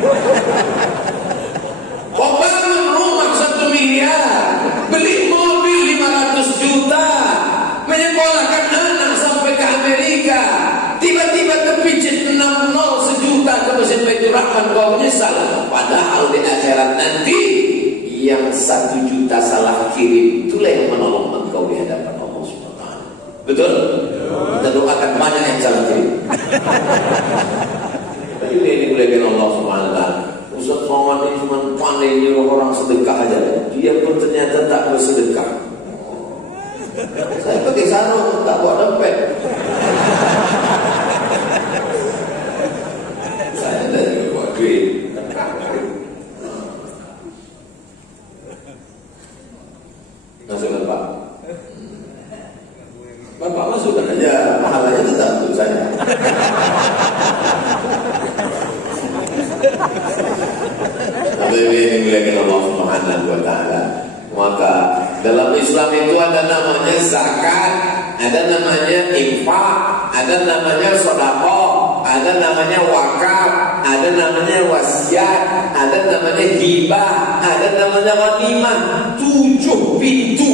Kau bangun rumah 1 miliar, beli mobil 500 juta, menyekolahkan anak sampai ke Amerika, tiba-tiba terpicit 60 sejuta ke Masjid Baitur Rahman, kau menyesal. Padahal di akhirat nanti yang 1 juta salah kirim itulah yang menolong engkau di hadapan Allah SWT. Betul? Kita doakan banyak yang salah kirim. Tapi ini dimuliakan Allah SWT. Ustaz Muhammad ini cuma pandai nyuruh orang sedekah aja. Dia pun ternyata tak bersedekah. Saya pakai sarung, tak bawa dompet. Saya dari bawa duit. Masukkan Pak. Bapak masukkan aja, pahalanya tetap untuk saya. Ini muliakan Allah Subhanahu wa Ta'ala. Maka dalam Islam itu ada namanya zakat, ada namanya infak, ada namanya sedekah, ada namanya wakaf, ada namanya wasiat, ada namanya hibah, ada namanya ghanimah. 7 pintu,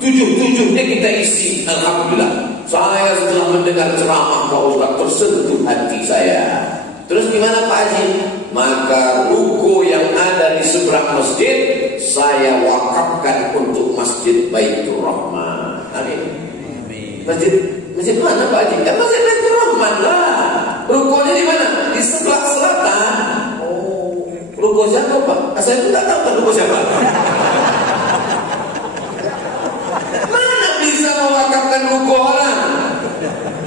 7-7-nya kita isi. Alhamdulillah. Saya setelah mendengar ceramah Pak Ustaz tersentuh hati saya. Terus gimana Pak Haji? Maka ruko yang ada di seberang masjid saya wakafkan untuk Masjid Baitur Rahman. Amin. Masjid mana Pak Haji? Ya Masjid Baitur Rahman lah. Rukonya di mana? Di sebelah selatan. Oh, ruko siapa Pak? Saya itu tidak tahu kan ruko siapa. Mana bisa mewakafkan ruko orang?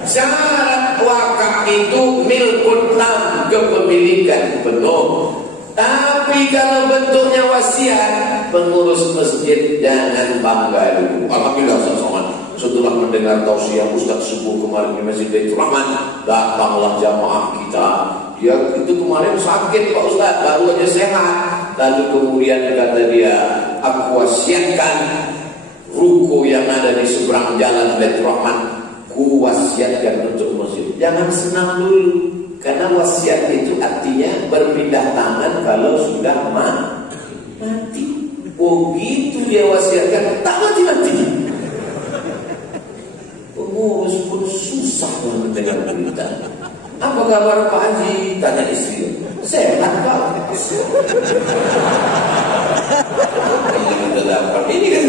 Syarat wakaf itu milkun tam, kepemilikan penuh. Tapi kalau bentuknya wasiat, pengurus masjid jangan bangga dulu. Alhamdulillah setelah mendengar tausiah Ustaz subuh kemarin di Masjid Baitur Rahman, datanglah jamaah kita. Dia itu kemarin sakit Pak Ustaz, baru aja sehat. Lalu kemudian kata dia, aku wasiatkan ruko yang ada di seberang jalan Baitur Rahman, ku wasiatkan untuk masjid. Jangan senang dulu, karena wasiat itu artinya berpindah tangan kalau sudah mati. Begitu dia wasiatkan, tak mati-mati. Pengurus pun susah mendengar berita. Apa kabar Pak Haji? Tanya istri. Sehat Pak. Ini udah dapat. Ini kan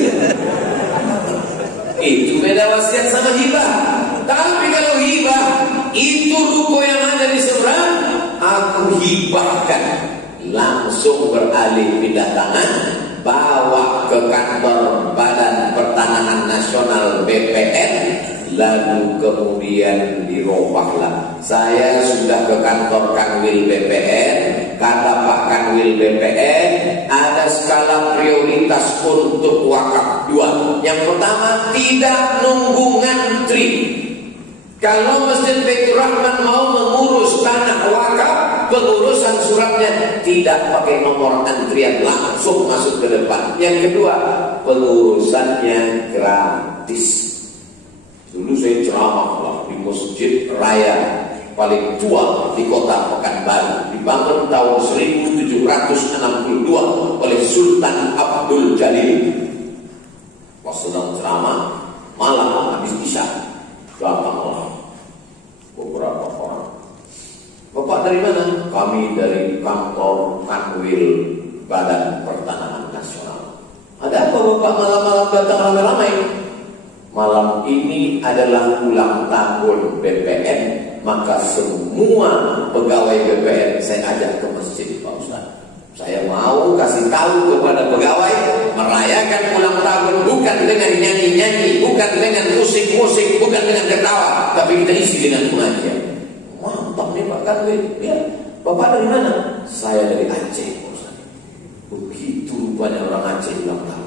itu beda wasiat sama hibah. Tapi kalau hibah, itu ruko yang ada di seberang, aku hibahkan. Langsung beralih pindah tangan, bawa ke kantor Badan Pertanahan Nasional BPN, lalu kemudian dirobahlah. Saya sudah ke kantor Kanwil BPN, kata Pak Kanwil BPN, ada skala prioritas untuk wakaf 2. Yang pertama, tidak nunggu ngantri. Kalau Masjid Baitur Rahman mau mengurus tanah wakaf, pengurusan suratnya tidak pakai nomor antrian, langsung masuk ke depan. Yang kedua, pengurusannya gratis. Dulu saya ceramah di Masjid Raya paling tua di kota Pekanbaru, dibangun tahun 1762 oleh Sultan Abdul Jalil. Pas sedang ceramah, malam habis isya, datanglah beberapa orang. Bapak dari mana? Kami dari kantor Kanwil Badan Pertanahan Nasional. Ada apa Bapak malam-malam datang ramai-ramai? Malam ini adalah ulang tahun BPN, maka semua pegawai BPN saya ajak ke masjid Pak Ustaz. Saya mau kasih tahu kepada pegawai, merayakan ulang tahun bukan dengan nyanyi-nyanyi, bukan dengan musik-musik, bukan dengan ketawa, tapi kita isi dengan pengajian. Mantap nih Pak Kanwil. Ya, Bapak dari mana? Saya dari Aceh Pak Ustaz. Begitu banyak orang Aceh ulang tahun.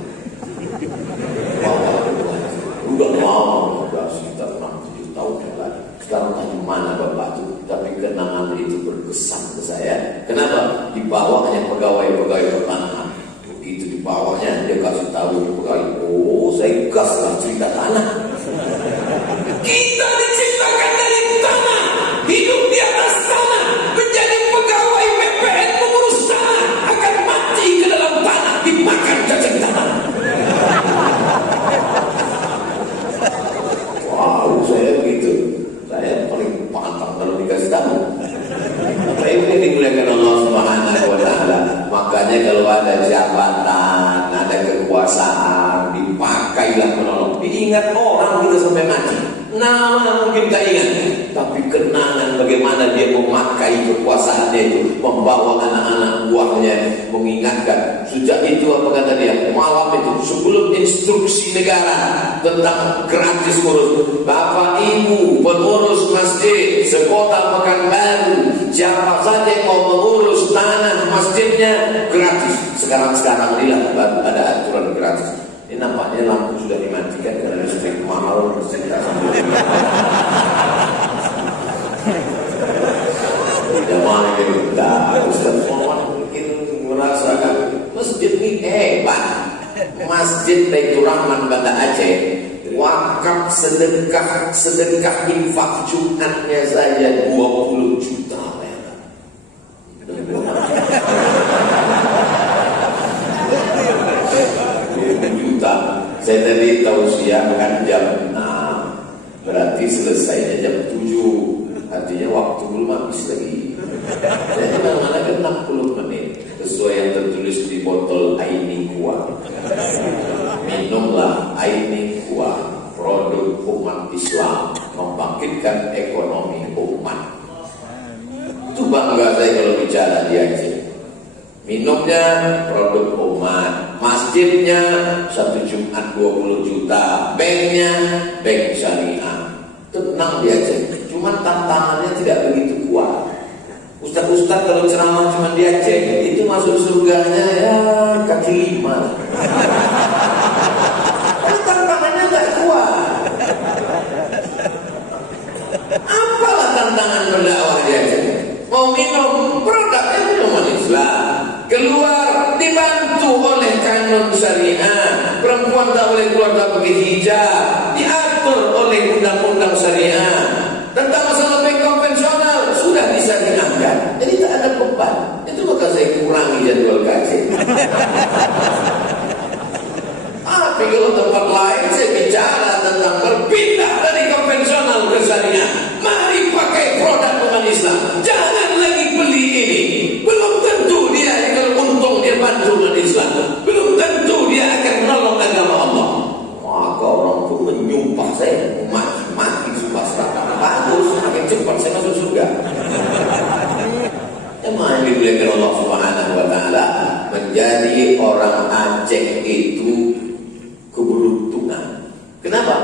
Udah lama, udah sekitar 6-7 tahun yang lalu. Sekarang tanya mana Bapak itu, tapi kenangan itu berkesan ke saya. Kenapa? Di bawahnya pegawai-pegawai pertanahan. Begitu di bawahnya dia kasih tahu pegawai, oh saya gas lah cerita tanah. Kita diciptakan dari tanah, hidup di atas tanah, menjadi pegawai BPN mengurus tanah, akan mati ke dalam tanah, dimakan cacing tanah. Wow, saya begitu. Saya paling pantang kalau dikasih tahu. Saya ini dimuliakan Allah Subhanahu wa Ta'ala. Makanya kalau ada jabatan, ada kekuasaan, dipakailah menolong. Diingat orang kita sampai mati. Nama mungkin tak ingat, tapi kenangan bagaimana dia memakai kekuasaannya itu, membawa anak-anak buahnya, mengingatkan. Sejak itu apa kata dia? Malam itu sebelum instruksi negara tentang gratis urus, Bapak Ibu pengurus masjid sekota Pekanbaru, siapa saja yang mau mengurus tanah masjidnya gratis. Sekarang inilah baru ada aturan gratis. Ini nampaknya lampu sudah dimatikan karena listrik mahal, masjid tak sampai. Jamaah ini Ustaz Muhammad mungkin merasakan masjid ini hebat. Masjid Baitur Rahman Banda Aceh, wakaf sedekah infak Jumatnya saja 20 juta. Saya tadi tausiah kan jam 6, berarti selesainya jam 7, artinya waktu belum habis lagi. Jadi mana-mana kan 60 menit sesuai yang tertulis di botol Aini Kuah. Minumlah Aini Kuah, produk umat Islam, membangkitkan ekonomi umat. Itu bangga saya kalau bicara di Aceh. Minumnya produk umat, masjidnya 1 Jumat 20 juta, banknya bank syariah. Tenang di Aceh, cuma tantangannya tidak begitu kuat. Ustaz-ustaz kalau ceramah cuma di Aceh, itu masuk surganya ya kaki 5. Karena tantangannya tak kuat. Apalah tantangan berdakwah di Aceh? Mau minum produknya minuman Islam, keluar dibantu oleh kanon syariah, perempuan tak boleh keluar tak pakai hijab, diatur oleh undang-undang syariah. Tentang masalah bank konvensional sudah bisa diangkat, jadi tak ada beban. Itu maka saya kurangi jadwal kaji. Tapi kalau tempat lain saya bicara tentang berpindah dari konvensional ke syariah. Mari pakai produk umat Islam. Jangan lagi beli ini. Belum tentu dia kalau untung dia bantu umat Islam. Belum tentu dia akan menolong agama Allah. Maka orang itu menyumpah saya mati sumpah serata. Bagus, makin cepat saya masuk surga. Emang dimuliakan Allah Subhanahu wa taala, menjadi orang Aceh itu keberuntungan. Kenapa?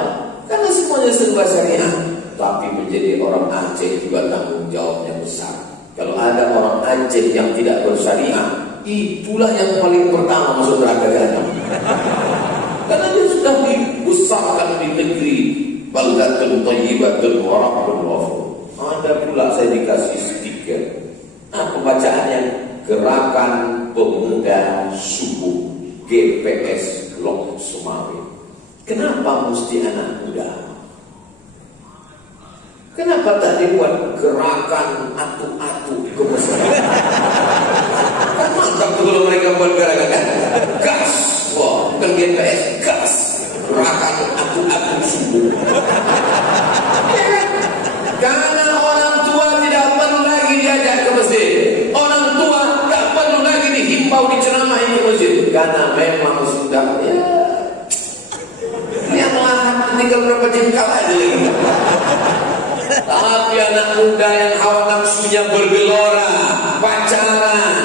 Karena semuanya serba syariah. Tapi menjadi orang Aceh juga tanggung jawabnya besar. Kalau ada orang Aceh yang tidak bersyariah, itulah yang paling pertama masuk neraka jahanam. Karena dia sudah dibesarkan di negeri baldatun thayyibatun wa rabbun ghafur. Ada pula saya dikasih stiker. Nah, pembacaannya Gerakan Pemuda Subuh GPS Lok Sumawe. Kenapa mesti anak muda? Kenapa tak dibuat gerakan atu-atu kebesaran? Kan mantap tuh kalau mereka buat gerakan kan? Gas, wah, bukan GPS, gas. Gerakan atu-atu subuh. Ya kan? Karena orang tua tidak perlu lagi diajak ke masjid. Orang tua tak perlu lagi dihimbau diceramahi ke masjid. Karena memang sudah ya, yang lahan tinggal berapa jengkal aja lagi. Tapi anak muda yang hawa nafsunya bergelora, pacaran,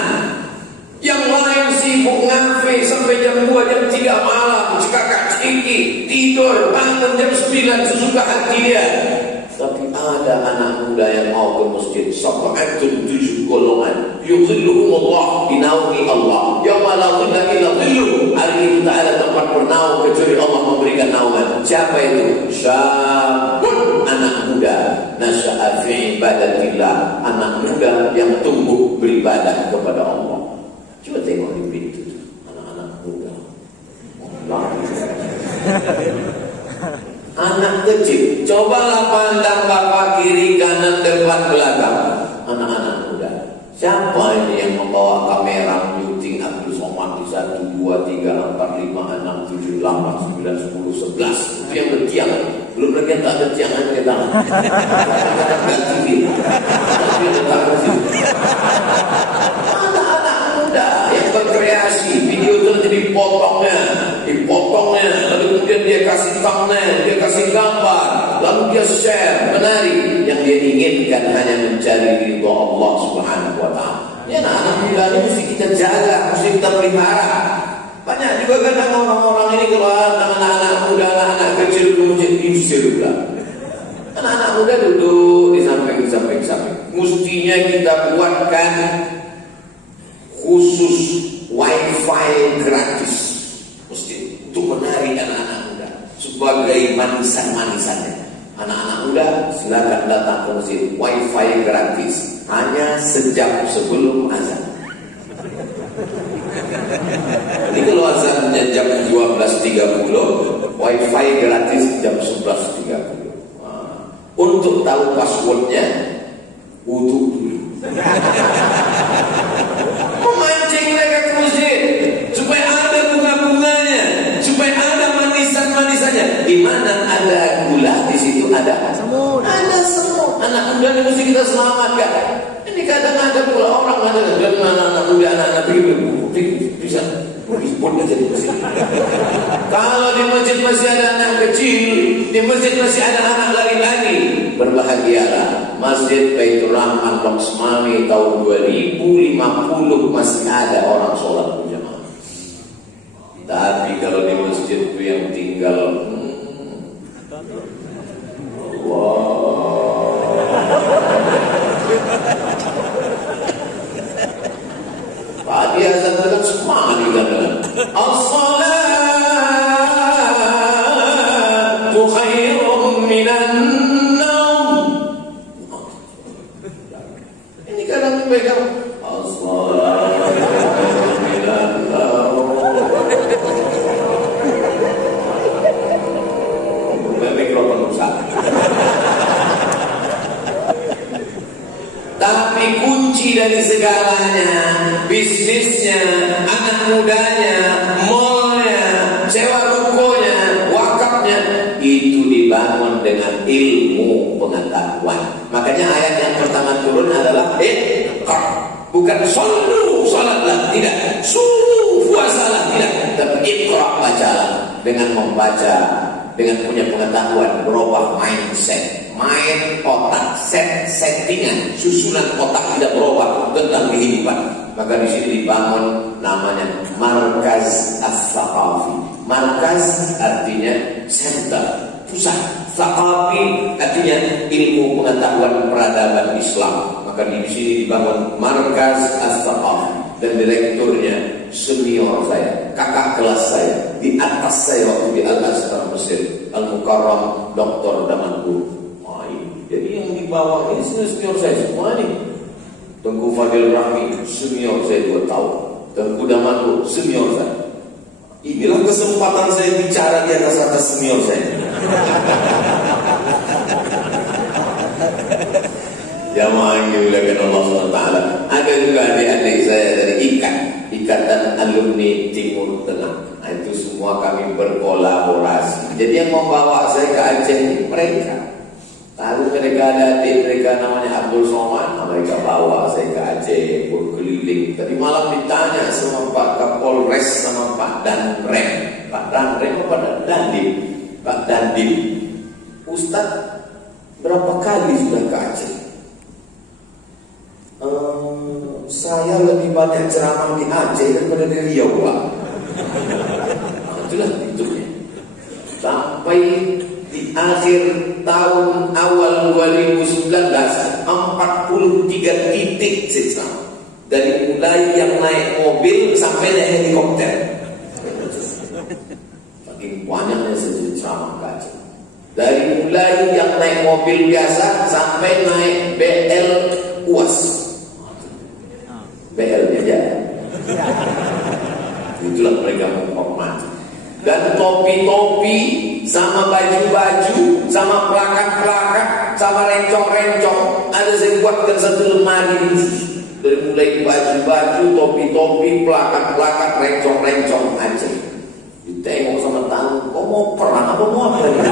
yang lain sibuk ngafe sampai jam 2, jam 3 malam, cekakak cekiki, tidur, bangun jam 9 sesuka hati dia. Tapi ada anak muda yang mau ke masjid, sab'atun 7 golongan, yuzilluhumullah binaumi Allah, yauma la dhilla illa dhilluh. Hari itu tak ada tempat bernaung kecuali Allah memberikan naungan. Siapa itu? Syabun, anak muda, nasya'a fi ibadatillah, anak muda yang tumbuh beribadah kepada Allah. Coba tengok di pintu anak-anak muda. Anak kecil, cobalah pandang bapak kiri kanan depan belakang. Anak-anak muda. Siapa ini yang membawa kamera syuting Abdul Somad di 1, 2, 3, 4, 5, 6, 7, 8, 9, 10, 11. Itu yang bertiang. Belum lagi yang tak ada tiangan kita. Ganti dia. Tapi yang tak kasih. Anak-anak muda yang berkreasi. Video itu nanti dipotongnya, lalu kemudian dia kasih thumbnail, dia kasih gambar, lalu dia share, menarik. Yang dia inginkan hanya mencari ridha Allah Subhanahu wa taala. Ya, anak muda ini mesti kita jaga, mesti kita pelihara. Banyak juga kadang orang-orang ini kalau anak-anak muda, anak-anak kecil kemudian diusir pula. Anak-anak muda duduk di samping. Mestinya kita buatkan khusus wifi gratis, mesti untuk menarik anak-anak muda sebagai manisan-manisannya. Anak-anak muda silakan datang ke masjid, wifi gratis, hanya sejam sebelum azan. Jadi kalau azannya jam 12.30, wifi gratis jam 11.30. Untuk tahu passwordnya, wudu dulu. Memancing mereka ke masjid supaya ada bunga-bunganya, supaya ada manisan-manisannya. Di mana ada gula, di situ ada semut. Ada semut. Anak muda ini mesti kita selamatkan. Ini Ini kadang ada pula orang ada anak muda anak-anak bisa pun jadi masjid. Kalau di masjid masih ada anak kecil, di masjid masih ada anak lari-lari, berbahagialah. Masjid Baitur Rahman Loksmami tahun 2050 masih ada orang sholat berjamaah. Tapi kalau di masjid itu yang tinggal Pak dia azan dengan semangat kita dengan as-salatu khairum minan naum. Ini kadang pegang as-salatu khairum minan naum. Mikrofon rusak. Tapi kunci dari segalanya, bisnisnya, anak mudanya, mallnya, sewa rukonya, wakafnya, itu dibangun dengan ilmu pengetahuan. Makanya ayat yang pertama turun adalah bukan sallu salatlah, tidak, sumu puasalah, tidak, tapi iqra, bacalah. Dengan membaca, dengan punya pengetahuan, berubah mindset, main otak, settingan, susunan otak tidak berubah tentang kehidupan. Maka di sini dibangun namanya Markaz As-Thaqafi. Markaz artinya center, pusat. Thaqafi artinya ilmu pengetahuan peradaban Islam. Maka di sini dibangun Markaz As-Thaqafi. Dan direkturnya senior saya, kakak kelas saya, di atas saya waktu di Al-Azhar Mesir, Al-Mukarram Dr. Damanhur. Jadi yang di bawah ini senior saya semua nih. Tengku Fadil Rahmi senior saya 2 tahun. Tengku Damanhur senior saya. Inilah kesempatan saya bicara di atas senior saya. Jamaah yang dimuliakan Allah SWT. Ada juga adik-adik saya dari Ikatan Alumni Timur Tengah. Nah, itu semua kami berkolaborasi. Jadi yang membawa saya ke Aceh mereka. Lalu mereka ada adik mereka namanya Abdul Somad. Mereka bawa saya ke Aceh berkeliling. Tadi malam ditanya sama Pak Kapolres sama Pak Danrem. Pak Danrem apa Pak Dandim? Pak Dandim. Ustadz berapa kali sudah ke Aceh? Saya lebih banyak ceramah di Aceh daripada di Riau, Pak. Itulah hidupnya. Sampai di akhir tahun awal 2019 43 titik ceramah. Dari mulai yang naik mobil sampai naik helikopter. Saking banyaknya ceramah ke Aceh. Dari mulai yang naik mobil biasa sampai naik BL UAS. BL aja. Itulah mereka menghormati. Dan topi-topi sama baju-baju sama plakat-plakat sama rencong-rencong ada saya buatkan satu lemari. Dari mulai baju-baju, topi-topi, plakat-plakat, rencong-rencong aja. Ditengok sama tamu, kok mau perang apa mau apa ini?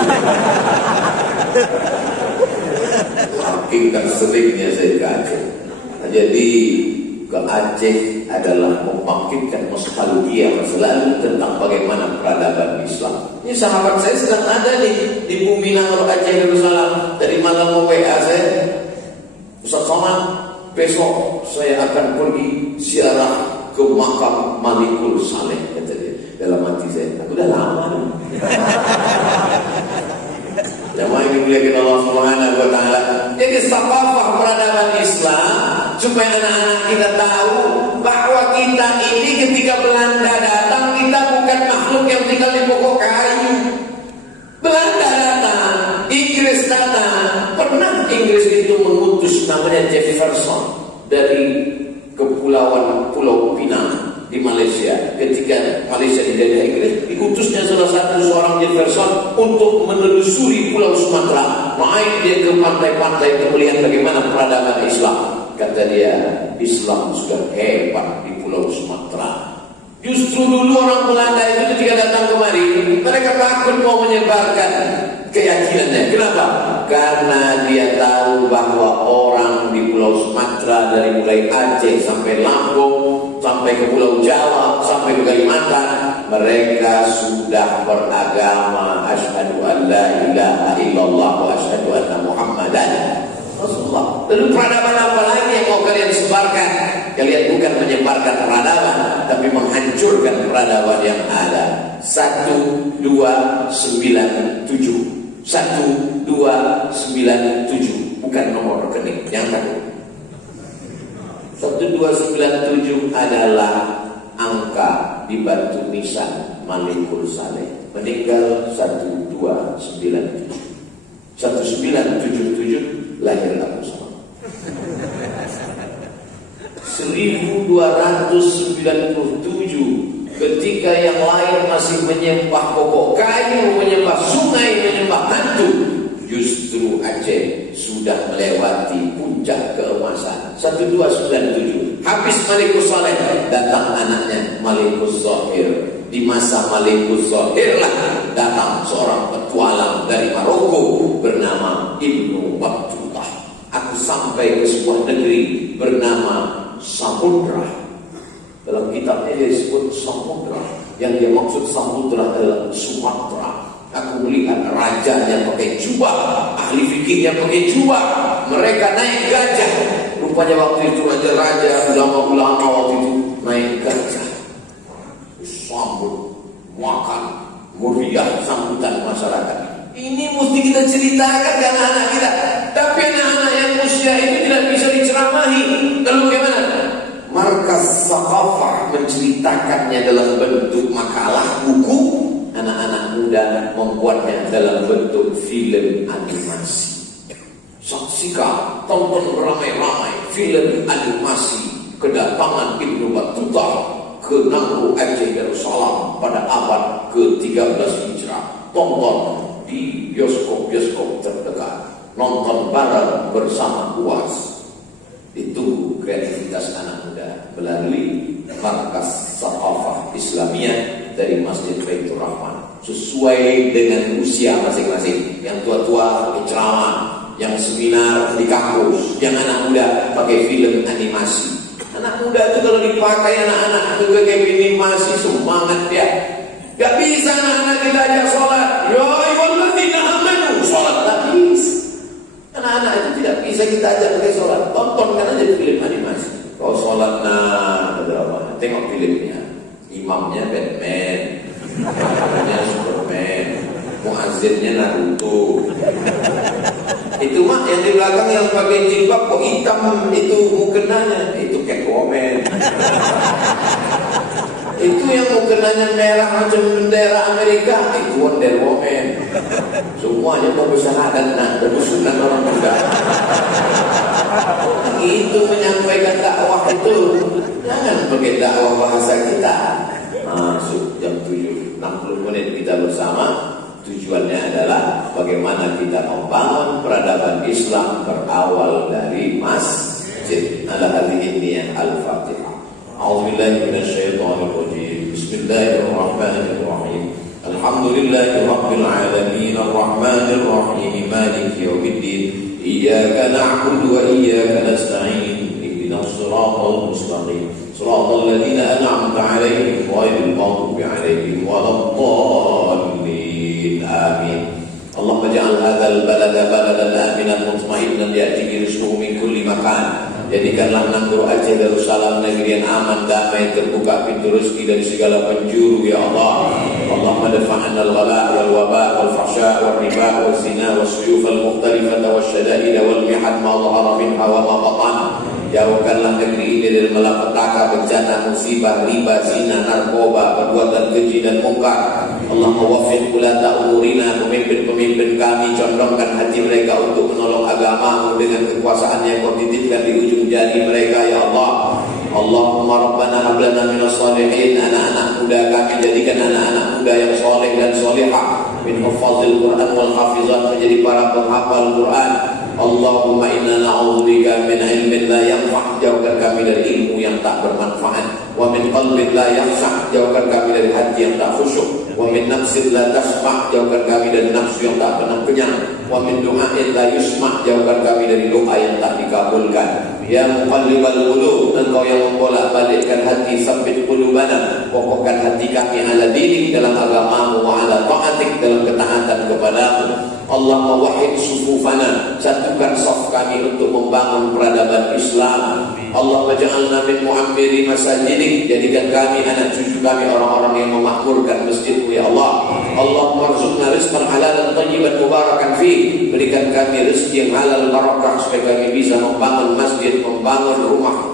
Saking terselingnya saya ke Aceh. Nah, jadi ke Aceh adalah membangkitkan nostalgia selalu tentang bagaimana peradaban Islam. Ini sahabat saya sedang ada nih di bumi Nangor Aceh Darussalam. Dari malam WA saya, Ustaz Somad, besok saya akan pergi ziarah ke makam Malikul Saleh, kata dia. Dalam hati saya, aku udah lama nih. Jamaah yang dimuliakan Allah Subhanahu wa taala. Jadi thaqafah peradaban Islam supaya anak-anak kita tahu bahwa kita ini ketika Belanda datang, kita bukan makhluk yang tinggal di pokok kayu. Belanda datang, Inggris datang. Pernah Inggris itu mengutus namanya Jefferson dari kepulauan Pulau Pinang di Malaysia. Ketika Malaysia dijajah Inggris, diutusnya salah satu seorang Jefferson untuk menelusuri Pulau Sumatera. Naik dia ke pantai-pantai untuk melihat bagaimana peradaban Islam. Kata dia, Islam sudah hebat di Pulau Sumatera. Justru dulu orang Belanda itu ketika datang kemari, mereka takut mau menyebarkan keyakinannya. Kenapa? Karena dia tahu bahwa orang di Pulau Sumatera Sumatera, dari mulai Aceh sampai Lampung, sampai ke Pulau Jawa, sampai ke Kalimantan, mereka sudah beragama asyhadu an la ilaha illallah wa asyhadu anna Muhammadan Rasulullah. Lalu peradaban apa lagi yang mau kalian sebarkan? Kalian bukan menyebarkan peradaban, tapi menghancurkan peradaban yang ada. 1297 1297, bukan nomor rekening, jangan takut. 1297 adalah angka di Batu Nisan Malikul Saleh. Meninggal 1297. 1977 lahir Abu Salam. 1297 ketika yang lain masih menyembah pokok kayu, menyembah sungai, menyembah hantu, justru Aceh sudah melewati puncak keemasan. 1297 habis Malikus Saleh, datang anaknya Malikus Zahir. Di masa Malikus Zahir lah datang seorang petualang dari Maroko bernama Ibnu Battuta. Aku sampai ke sebuah negeri bernama Samudra. Dalam kitabnya dia disebut Samudra, yang dia maksud Samudra adalah Sumatera. Aku melihat rajanya pakai jubah, ahli fikirnya pakai jubah, mereka naik gajah. Rupanya waktu itu raja-raja, ulama-ulama waktu itu naik gajah, sambut, makan, meriah sambutan masyarakat. Ini mesti kita ceritakan ke anak-anak kita. Tapi anak-anak yang usia itu tidak bisa diceramahi. Lalu bagaimana? Markas Saqafah menceritakannya dalam bentuk makalah, buku. Anak-anak muda membuatnya dalam bentuk film animasi. Saksikan, tonton beramai-ramai film animasi kedatangan Ibnu Battuta ke Nangro Aceh Darussalam pada abad ke-13 Hijrah. Tonton di bioskop-bioskop terdekat, nonton bareng bersama UAS. Itu kreativitas anak muda melalui Markas Saqafah Islamiyah dari Masjid Baitur Rahman, sesuai dengan usia masing-masing. Yang tua-tua pakai ceramah, yang seminar di kampus, yang anak muda pakai film animasi. Anak muda itu kalau dipakai anak-anak itu kayak animasi, semangat dia. Gak bisa anak-anak kita ajak sholat, ya ayyuhalladzina amanu, sholat tak bisa. Anak-anak itu tidak bisa kita ajak pakai sholat. Tontonkan aja film animasi. Kau sholat, nah tengok filmnya. Imamnya Batman, imamnya Superman, muazzinnya Naruto. Itu mah yang di belakang yang pakai jilbab kok hitam itu mukenanya, itu Catwoman. Itu yang mukenanya merah macam bendera Amerika, itu Wonder Woman. Semuanya mau bersyahadat, nah bermusuhan orang muda. Itu menyampaikan dakwah itu. Jangan pakai dakwah bahasa kita. Masuk jam 7, 60 menit kita bersama. Tujuannya adalah bagaimana kita membangun peradaban Islam berawal dari masjid. Ala hadhihi niyyah al-Fatihah. A'udzubillahi minasyaitonir rajim. Bismillahirrahmanirrahim. Alhamdulillahi rabbil alamin arrahmanir rahim maliki yaumiddin. Iyyaka na'budu wa iyyaka nasta'in. Ihdinas siratal mustaqim. Siratal ladzina an'amta 'alaihim ghairil maghdubi 'alaihim waladdallin. Amin. Allahumma ja'al hadzal balada baladan aminan mutma'innan ya'tihi rizquhu min kulli makan. Jadikanlah Nangro Aceh Darussalam negeri yang aman, damai, terbuka pintu rezeki dari segala penjuru ya Allah. Allahumma dafa'na al-ghala' wal waba' wal fahsya' wal riba' wal zina wal suyuf al-mukhtalifata wal syada'id wal mihad ma dhahara minha wa ma batan. Jauhkanlah negeri ini dari malapetaka, bencana, musibah, riba, zina, narkoba, perbuatan keji dan mungkar. Allahumma waffiq ulata umurina, pemimpin-pemimpin kami, condongkan hati mereka untuk menolong agamamu dengan kekuasaan yang kau titipkan di ujung jari mereka ya Allah. Allahumma rabbana hab lana minas shalihin. Anak-anak muda kami jadikan anak-anak muda yang soleh dan solehah, min hufazil Quran wal hafizat, menjadi para penghafal Quran. Allahumma inna na'udzubika min ilmin la yanfa', jauhkan kami dari ilmu yang tak bermanfaat. wa min qalbin la yakhsha, jauhkan kami dari hati yang tak khusyuk, wa min nafsin la tasma', jauhkan kami dari nafsu yang tak pernah kenyang, wa min du'ain la yusma', jauhkan kami dari doa yang tak dikabulkan. Ya muqallibal qulub, engkau yang membolak-balikkan hati, sabbit qulubana, kokohkan hati kami ala dinik, dalam agamamu, wa ala ta'atik, dalam ketaatan kepadamu. Allah mewahid sufufana, satukan saf kami untuk membangun peradaban Islam. Allah maj'alna min mu'ammiri masajidik, jadikan kami, anak cucu kami, orang-orang yang memakmurkan masjidmu ya Allah. Allah marzuqna rizqan halalan tayyiban mubarakan fi, berikan kami rezeki yang halal barakah supaya kami bisa membangun masjid, membangun rumah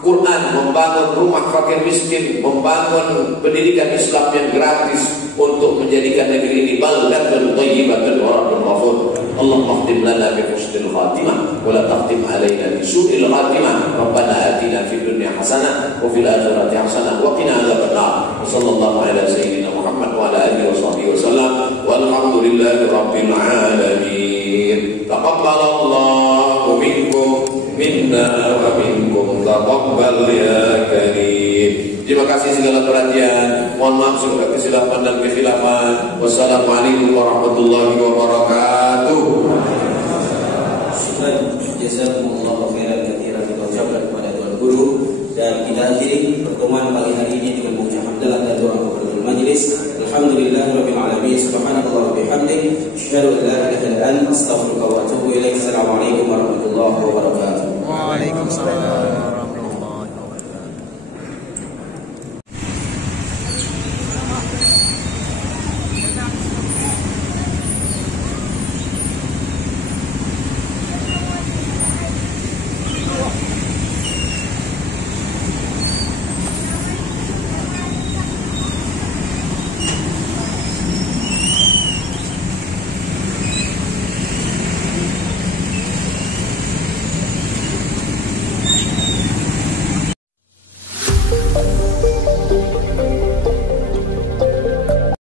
Quran, membangun rumah fakir miskin, membangun pendidikan Islam yang gratis untuk menjadikan negeri ini baldatun thayyibatun wa rabbun ghafur. Allahumma khtim lana bi husnil khatimah wa la takhtim alaina bi su'il khatimah. Rabbana atina fid dunya hasanah wa fil akhirati hasanah wa qina adzabannar. Sallallahu ala sayyidina Muhammad wa ala alihi wa sahbihi wasallam. Walhamdulillahi rabbil alamin. Taqabbalallahu minkum minna wa minkum taqabbal ya karim. Terima kasih segala perhatian. Mohon maaf segala kesilapan dan kekhilafan. Wassalamualaikum warahmatullahi wabarakatuh. Jazakumullahu khairan katsiran, kita ucapkan kepada Tuan Guru, dan kita akhiri pertemuan pagi hari ini dengan mengucap hamdalah dan doa kepada majelis. Alhamdulillahirabbil alamin, subhanallahi wa bihamdihi, asyhadu an la ilaha illa anta, astaghfiruka wa atubu ilaik. Assalamualaikum warahmatullahi wabarakatuh. Waalaikumsalam.